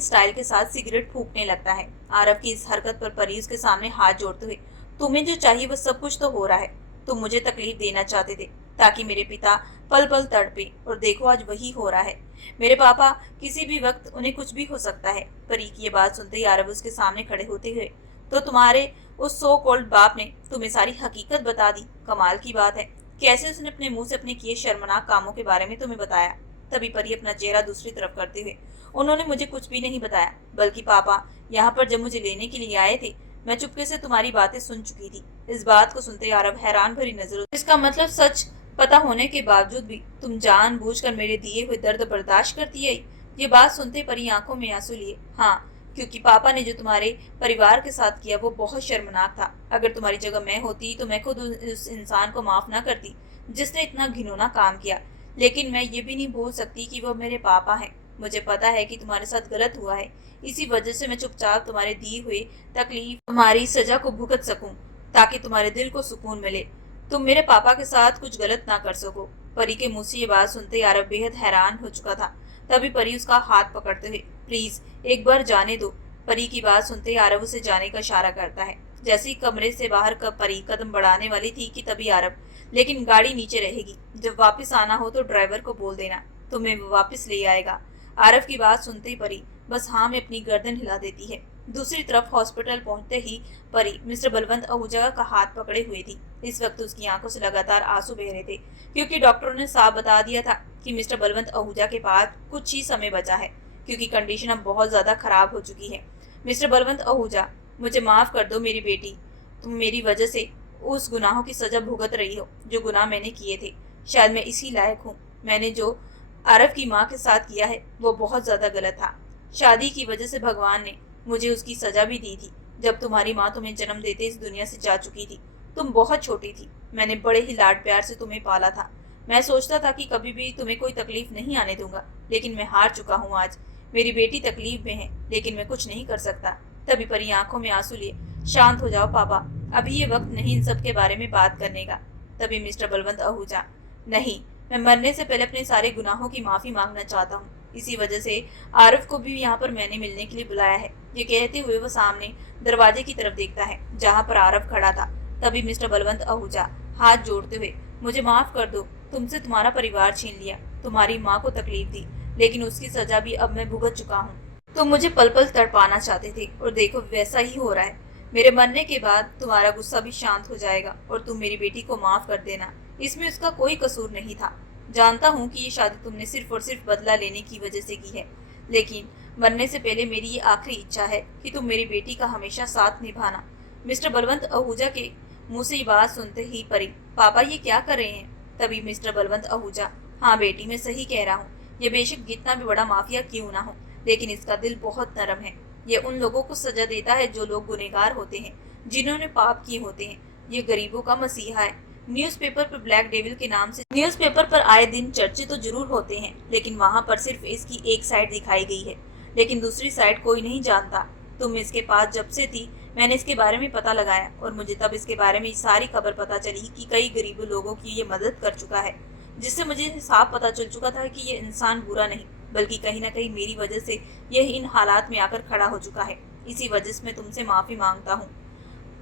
स्टाइल के साथ सिगरेट फूंकने लगता है। आरव की इस हरकत पर परी उसके सामने हाथ जोड़ते हुए, तुम्हें जो चाहिए वह सब कुछ तो हो रहा है। तुम मुझे तकलीफ देना चाहते थे ताकि मेरे पिता पल पल तड़पे, और देखो आज वही हो रहा है। मेरे पापा किसी भी वक्त उन्हें कुछ भी हो सकता है। परी की ये बात सुनते ही आरव उसके सामने खड़े होते हुए, तो तुम्हारे उस सो कॉल्ड बाप ने तुम्हें सारी हकीकत बता दी। कमाल की बात है, कैसे उसने अपने मुंह से अपने किए शर्मनाक कामों के बारे में तुम्हें बताया। तभी परी अपना चेहरा दूसरी तरफ करते हुए, उन्होंने मुझे कुछ भी नहीं बताया, बल्कि पापा यहाँ पर जब मुझे लेने के लिए आए थे, मैं चुपके से तुम्हारी बातें सुन चुकी थी। इस बात को सुनते आरव हैरान भरी नजरों, इसका मतलब सच पता होने के बावजूद भी तुम जानबूझकर मेरे दिए हुए दर्द बर्दाश्त करती है। ये बात सुनते परी आंखों में आंसू लिए, हाँ, क्योंकि पापा ने जो तुम्हारे परिवार के साथ किया वो बहुत शर्मनाक था। अगर तुम्हारी जगह मैं होती तो मैं खुद उस इंसान को माफ ना करती जिसने इतना घिनौना काम किया। लेकिन मैं ये भी नहीं भूल सकती कि वो मेरे पापा हैं। मुझे पता है कि तुम्हारे साथ गलत हुआ है, इसी वजह से मैं चुपचाप तुम्हारे दिए हुए तकलीफ, तुम्हारी सजा को भुगत सकूं, ताकि तुम्हारे दिल को सुकून मिले, तुम मेरे पापा के साथ कुछ गलत ना कर सको। परी के मुंह से ये बात सुनते आरव बेहद हैरान हो चुका था। तभी परी उसका हाथ पकड़ते हुए, प्लीज एक बार जाने दो। परी की बात सुनते आरव उसे जाने का इशारा करता है। जैसे ही कमरे से बाहर परी कदम बढ़ाने वाली थी कि तभी आरव, लेकिन गाड़ी नीचे रहेगी, जब वापस आना हो तो ड्राइवर को बोल देना, तुम्हें वो वापस ले आएगा। आरव की बात सुनते ही परी बस हाँ में अपनी गर्दन हिला देती है। दूसरी तरफ हॉस्पिटल पहुंचते ही परी मिस्टर बलवंत आहूजा का हाथ पकड़े हुए थी। इस वक्त उसकी आंखों से लगातार आंसू बह रहे थे, क्योंकि डॉक्टरों ने साफ बता दिया था कि मिस्टर बलवंत आहूजा के पास कुछ ही समय बचा है, क्योंकि कंडीशन अब बहुत ज्यादा खराब हो चुकी है। मिस्टर बलवंत आहूजा, मुझे माफ कर दो मेरी बेटी, तुम मेरी वजह से उस गुनाहों की सजा भुगत रही हो जो गुनाह मैंने किए थे। शायद मैं इसी लायक हूँ। मैंने जो आरव की माँ के साथ किया है वो बहुत ज्यादा गलत था। शादी की वजह से भगवान ने मुझे उसकी सजा भी दी थी। जब तुम्हारी माँ तुम्हें जन्म देते इस दुनिया से जा चुकी थी, तुम बहुत छोटी थी। मैंने बड़े ही लाड प्यार से तुम्हें पाला था। मैं सोचता था कि कभी भी तुम्हें कोई तकलीफ नहीं आने दूंगा, लेकिन मैं हार चुका हूँ आज। मेरी बेटी तकलीफ में है, लेकिन मैं कुछ नहीं कर सकता। तभी परी आंखों में आंसू लिए, शांत हो जाओ पापा, अभी ये वक्त नहीं इन सब के बारे में बात करने का। तभी मिस्टर बलवंत आहूजा, नहीं, मैं मरने से पहले अपने सारे गुनाहों की माफी मांगना चाहता हूँ। इसी वजह से आरव को भी यहाँ पर मैंने मिलने के लिए बुलाया है। ये कहते हुए वो सामने दरवाजे की तरफ देखता है जहाँ पर आरव खड़ा था। तभी मिस्टर बलवंत आहूजा हाथ जोड़ते हुए, मुझे माफ कर दो, तुमसे तुम्हारा परिवार छीन लिया, तुम्हारी माँ को तकलीफ दी, लेकिन उसकी सजा भी अब मैं भुगत चुका हूँ। तुम मुझे पल पल तड़पाना चाहते थे और देखो वैसा ही हो रहा है। मेरे मरने के बाद तुम्हारा गुस्सा भी शांत हो जाएगा और तुम मेरी बेटी को माफ कर देना। इसमें उसका कोई कसूर नहीं था। जानता हूँ कि ये शादी तुमने सिर्फ और सिर्फ बदला लेने की वजह से की है, लेकिन मरने से पहले मेरी ये आखिरी इच्छा है कि तुम मेरी बेटी का हमेशा साथ निभाना। मिस्टर बलवंत आहूजा के मुंह से ये बात सुनते ही परी, पापा ये क्या कर रहे हैं? तभी मिस्टर बलवंत आहूजा, हाँ बेटी मैं सही कह रहा हूँ। ये बेशक जितना भी बड़ा माफिया क्यों ना हो, लेकिन इसका दिल बहुत नरम है। ये उन लोगों को सजा देता है जो लोग गुनहगार होते हैं, जिन्होंने पाप किए होते हैं। ये गरीबों का मसीहा है। न्यूज़पेपर पर ब्लैक डेविल के नाम से न्यूज़पेपर पर आए दिन चर्चे तो जरूर होते हैं, लेकिन वहाँ पर सिर्फ इसकी एक साइड दिखाई गई है, लेकिन दूसरी साइड कोई नहीं जानता। तुम इसके पास जब से थी, मैंने इसके बारे में पता लगाया और मुझे तब इसके बारे में सारी खबर पता चली कि कई गरीब लोगों की ये मदद कर चुका है, जिससे मुझे साफ पता चल चुका था कि ये इंसान बुरा नहीं, बल्कि कहीं ना कहीं मेरी वजह से यह इन हालात में आकर खड़ा हो चुका है। इसी वजह से मैं तुमसे माफी मांगता हूँ,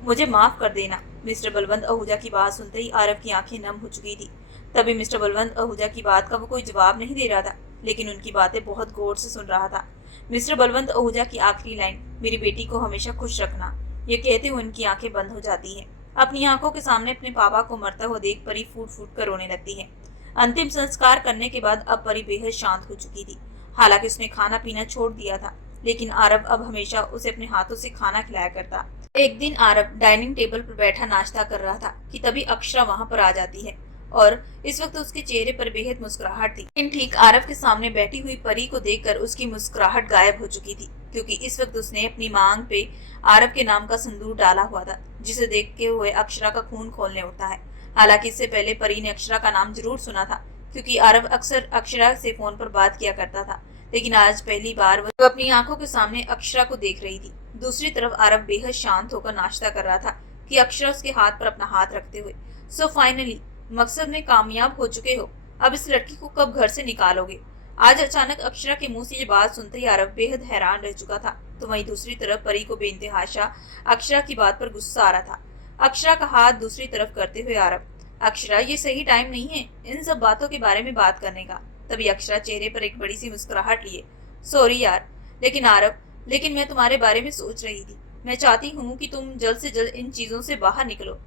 मुझे माफ कर देना। मिस्टर बलवंत आहूजा की बात सुनते ही आरव की आंखें नम हो चुकी थी। तभी मिस्टर बलवंत आहूजा की बात का वो कोई जवाब नहीं दे रहा था, लेकिन उनकी बातें बहुत गौर से सुन रहा था। मिस्टर बलवंत आहूजा की आखिरी लाइन, मेरी बेटी को हमेशा खुश रखना, ये कहते हुए उनकी आंखें बंद हो जाती हैं। अपनी आंखों के सामने अपने पापा को मरता हुआ देख परी फूट फूट कर रोने लगती है। अंतिम संस्कार करने के बाद अब परी बेहद शांत हो चुकी थी। हालांकि उसने खाना पीना छोड़ दिया था, लेकिन आरव अब हमेशा उसे अपने हाथों से खाना खिलाया करता। एक दिन आरव डाइनिंग टेबल पर बैठा नाश्ता कर रहा था कि तभी अक्षरा वहां पर आ जाती है और इस वक्त उसके चेहरे पर बेहद मुस्कुराहट थी। लेकिन ठीक आरव के सामने बैठी हुई परी को देखकर उसकी मुस्कुराहट गायब हो चुकी थी, क्योंकि इस वक्त उसने अपनी मांग पे आरव के नाम का संदूर डाला हुआ था, जिसे देखते हुए अक्षरा का खून खौलने उठता है। हालांकि इससे पहले परी ने अक्षरा का नाम जरूर सुना था, क्योंकि आरव अक्सर अक्षरा से फोन पर बात किया करता था, लेकिन आज पहली बार वह अपनी आंखों के सामने अक्षरा को देख रही थी। दूसरी तरफ आरव बेहद शांत होकर नाश्ता कर रहा था कि अक्षरा उसके हाथ पर अपना हाथ रखते हुए, सो फाइनली मकसद में कामयाब हो चुके हो, अब इस लड़की को कब घर से निकालोगे? आज अचानक अक्षरा के मुंह से ये बात सुनते ही आरव बेहद हैरान रह चुका था। तो वहीं दूसरी तरफ परी को बेइंतहाशा अक्षरा की बात पर गुस्सा आ रहा था। अक्षरा का हाथ दूसरी तरफ करते हुए आरव, अक्षरा ये सही टाइम नहीं है इन सब बातों के बारे में बात करने का। तभी अक्षरा चेहरे पर एक बड़ी सी मुस्कुराहट लिए, सॉरी यार, लेकिन आरव, लेकिन मैं तुम्हारे बारे में सोच रही थी। मैं चाहती हूँ कि तुम जल्द से जल्द इन चीजों से बाहर निकलो।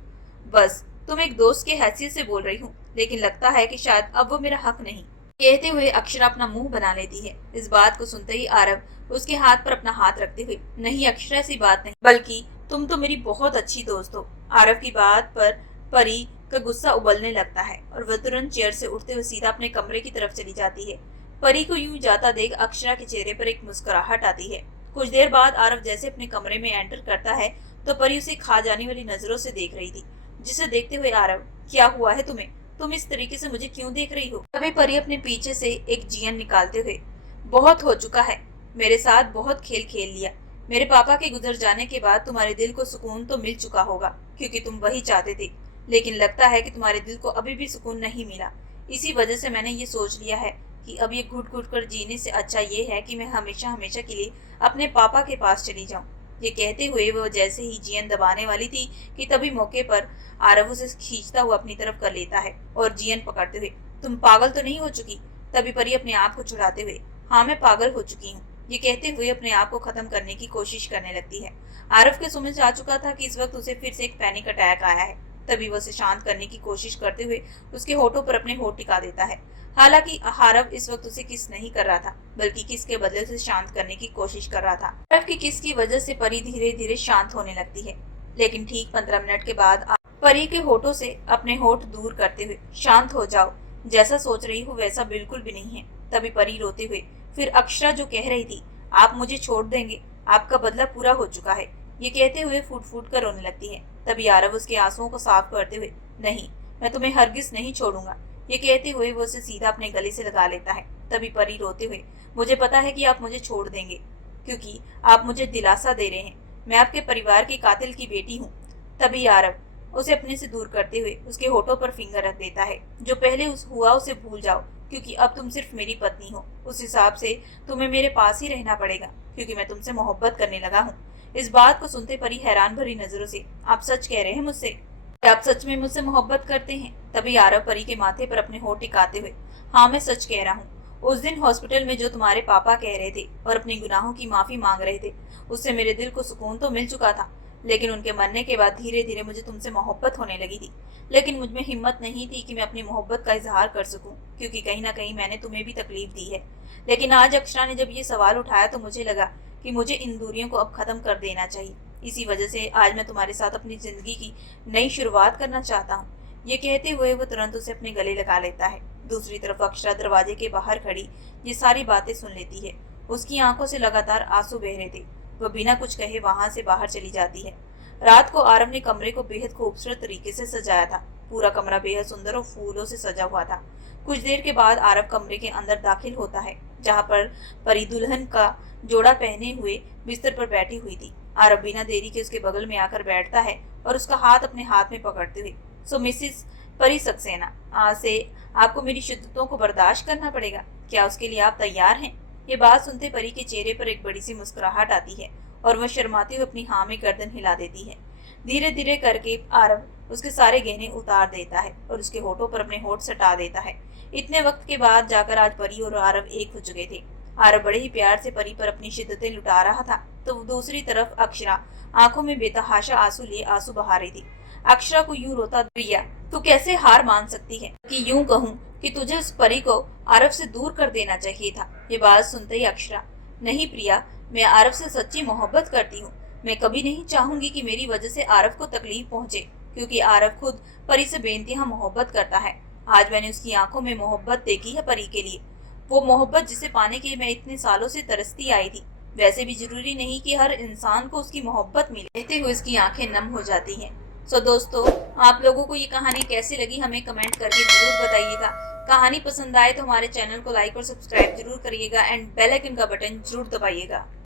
बस तुम एक दोस्त के हैसियत से बोल रही हूँ, लेकिन लगता है कि शायद अब वो मेरा हक नहीं। कहते हुए अक्षरा अपना मुंह बना लेती है। इस बात को सुनते ही आरव उसके हाथ पर अपना हाथ रखते हुए, नहीं अक्षरा ऐसी बात नहीं, बल्कि तुम तो मेरी बहुत अच्छी दोस्त हो। आरव की बात पर परी का गुस्सा उबलने लगता है और वह तुरंत चेयर से उठते हुए सीधा अपने कमरे की तरफ चली जाती है। परी को यूं जाता देख अक्षरा के चेहरे पर एक मुस्कुराहट आती है। कुछ देर बाद आरव जैसे अपने कमरे में एंटर करता है तो परी उसे खा जाने वाली नजरों से देख रही थी, जिसे देखते हुए आरव, क्या हुआ है तुम्हें? तुम इस तरीके से मुझे क्यों देख रही हो? तभी परी अपने पीछे से एक जियन निकालते हुए, बहुत हो चुका है, मेरे साथ बहुत खेल खेल लिया। मेरे पापा के गुजर जाने के बाद तुम्हारे दिल को सुकून तो मिल चुका होगा, क्योंकि तुम वही चाहते थे, लेकिन लगता है कि तुम्हारे दिल को अभी भी सुकून नहीं मिला। इसी वजह से मैंने ये सोच लिया है कि अब ये घुट घुट कर जीने से अच्छा ये है कि मैं हमेशा हमेशा के लिए अपने पापा के पास चली जाऊं। ये कहते हुए वो जैसे ही जियन दबाने वाली थी कि तभी मौके पर आरव उसे खींचता हुआ अपनी तरफ कर लेता है और जियन पकड़ते हुए, तुम पागल तो नहीं हो चुकी? तभी परी अपने आप को छुड़ाते हुए, हाँ मैं पागल हो चुकी हूँ, ये कहते हुए अपने आप को खत्म करने की कोशिश करने लगती है। आरव के समझ आ चुका था कि इस वक्त उसे फिर से एक पैनिक अटैक आया है। तभी वो उसे शांत करने की कोशिश करते हुए उसके होठों पर अपने होठ टिका देता है। हालांकि आरव इस वक्त उसे किस नहीं कर रहा था, बल्कि किस के बदले उसे शांत करने की कोशिश कर रहा था। आरव की किस की वजह से परी धीरे धीरे शांत होने लगती है, लेकिन ठीक 15 मिनट के बाद परी के होठों से अपने होठ दूर करते हुए, शांत हो जाओ, जैसा सोच रही हो वैसा बिल्कुल भी नहीं है। तभी परी रोते हुए, फिर अक्षरा जो कह रही थी, आप मुझे छोड़ देंगे, आपका बदला पूरा हो चुका है, ये कहते हुए फूट फूट कर रोने लगती है। तभी आरव उसके आंसुओं को साफ करते हुए, नहीं मैं तुम्हें हरगिज नहीं छोड़ूंगा, ये कहते हुए वो उसे सीधा अपने गले से लगा लेता है। तभी परी रोते हुए, मुझे पता है कि आप मुझे छोड़ देंगे, क्योंकि आप मुझे दिलासा दे रहे हैं, मैं आपके परिवार के कातिल की बेटी हूँ। तभी आरव उसे अपने से दूर करते हुए उसके होठों पर फिंगर रख देता है, जो पहले हुआ उसे भूल जाओ, क्योंकि अब तुम सिर्फ मेरी पत्नी हो। उस हिसाब से तुम्हें मेरे पास ही रहना पड़ेगा, क्योंकि मैं तुमसे मोहब्बत करने लगा हूँ। इस बात को सुनते परी हैरान भरी नजरों से, आप सच कह रहे हैं मुझसे? क्या आप सच में मुझसे मोहब्बत करते हैं? तभी आरव परी के माथे पर अपने होठ टिकाते हुए, हाँ मैं सच कह रहा हूँ। उस दिन हॉस्पिटल में जो तुम्हारे पापा कह रहे थे और अपने गुनाहों की माफी मांग रहे थे, उससे मेरे दिल को सुकून तो मिल चुका था, लेकिन उनके मरने के बाद धीरे धीरे मुझे तुमसे मोहब्बत होने लगी थी। लेकिन मुझ में हिम्मत नहीं थी कि मैं अपनी मोहब्बत का इजहार कर सकूं, क्योंकि कहीं ना कहीं मैंने तुम्हें भी तकलीफ दी है। लेकिन आज अक्षरा ने जब ये सवाल उठाया तो मुझे लगा कि मुझे इन दूरियों को अब खत्म कर देना चाहिए। इसी वजह से आज मैं तुम्हारे साथ अपनी जिंदगी की नई शुरुआत करना चाहता हूँ। ये कहते हुए वो तुरंत उसे अपने गले लगा लेता है। दूसरी तरफ अक्षरा दरवाजे के बाहर खड़ी ये सारी बातें सुन लेती है। उसकी आंखों से लगातार आंसू बह रहे थे। वह बिना कुछ कहे वहां से बाहर चली जाती है। रात को आरव ने कमरे को बेहद खूबसूरत तरीके से सजाया था। पूरा कमरा बेहद सुंदर और फूलों से सजा हुआ था। कुछ देर के बाद आरव कमरे के अंदर दाखिल होता है, जहाँ पर परी दुल्हन का जोड़ा पहने हुए बिस्तर पर बैठी हुई थी। आरव बिना देरी के उसके बगल में आकर बैठता है और उसका हाथ अपने हाथ में पकड़ते हुए, सो मिसिस परी सक्सेना, आज से आपको मेरी शिद्दतों को बर्दाश्त करना पड़ेगा। क्या उसके लिए आप तैयार हैं? ये बात सुनते परी के चेहरे पर एक बड़ी सी मुस्कुराहट आती है और वह शर्माते हुए अपनी हाँ में गर्दन हिला देती है। धीरे धीरे करके आरव उसके सारे गहने उतार देता है और उसके होठों पर अपने होठ सटा देता है। इतने वक्त के बाद जाकर आज परी और आरव एक हो चुके थे। आरव बड़े ही प्यार से परी पर अपनी शिद्दतें लुटा रहा था, तो दूसरी तरफ अक्षरा आंखों में बेतहाशा आंसू लिए आंसू बहा रही थी। अक्षरा को यूं रोता, प्रिया तू कैसे हार मान सकती है कि यूं कहूँ कि तुझे उस परी को आरव से दूर कर देना चाहिए था। ये बात सुनते ही अक्षरा, नहीं प्रिया, मैं आरव से सच्ची मोहब्बत करती हूँ। मैं कभी नहीं चाहूंगी कि मेरी वजह से आरव को तकलीफ पहुंचे, क्योंकि आरव खुद परी से बेइंतहा मोहब्बत करता है। आज मैंने उसकी आंखों में मोहब्बत देखी है परी के लिए, वो मोहब्बत जिसे पाने के लिए मैं इतने सालों से तरसती आई थी। वैसे भी जरूरी नहीं कि हर इंसान को उसकी मोहब्बत मिले। कहते हुए उसकी आंखें नम हो जाती हैं। सो दोस्तों, आप लोगों को ये कहानी कैसी लगी हमें कमेंट करके जरूर बताइएगा। कहानी पसंद आए तो हमारे चैनल को लाइक और सब्सक्राइब जरूर करिएगा एंड बेल आइकन का बटन जरूर दबाइएगा।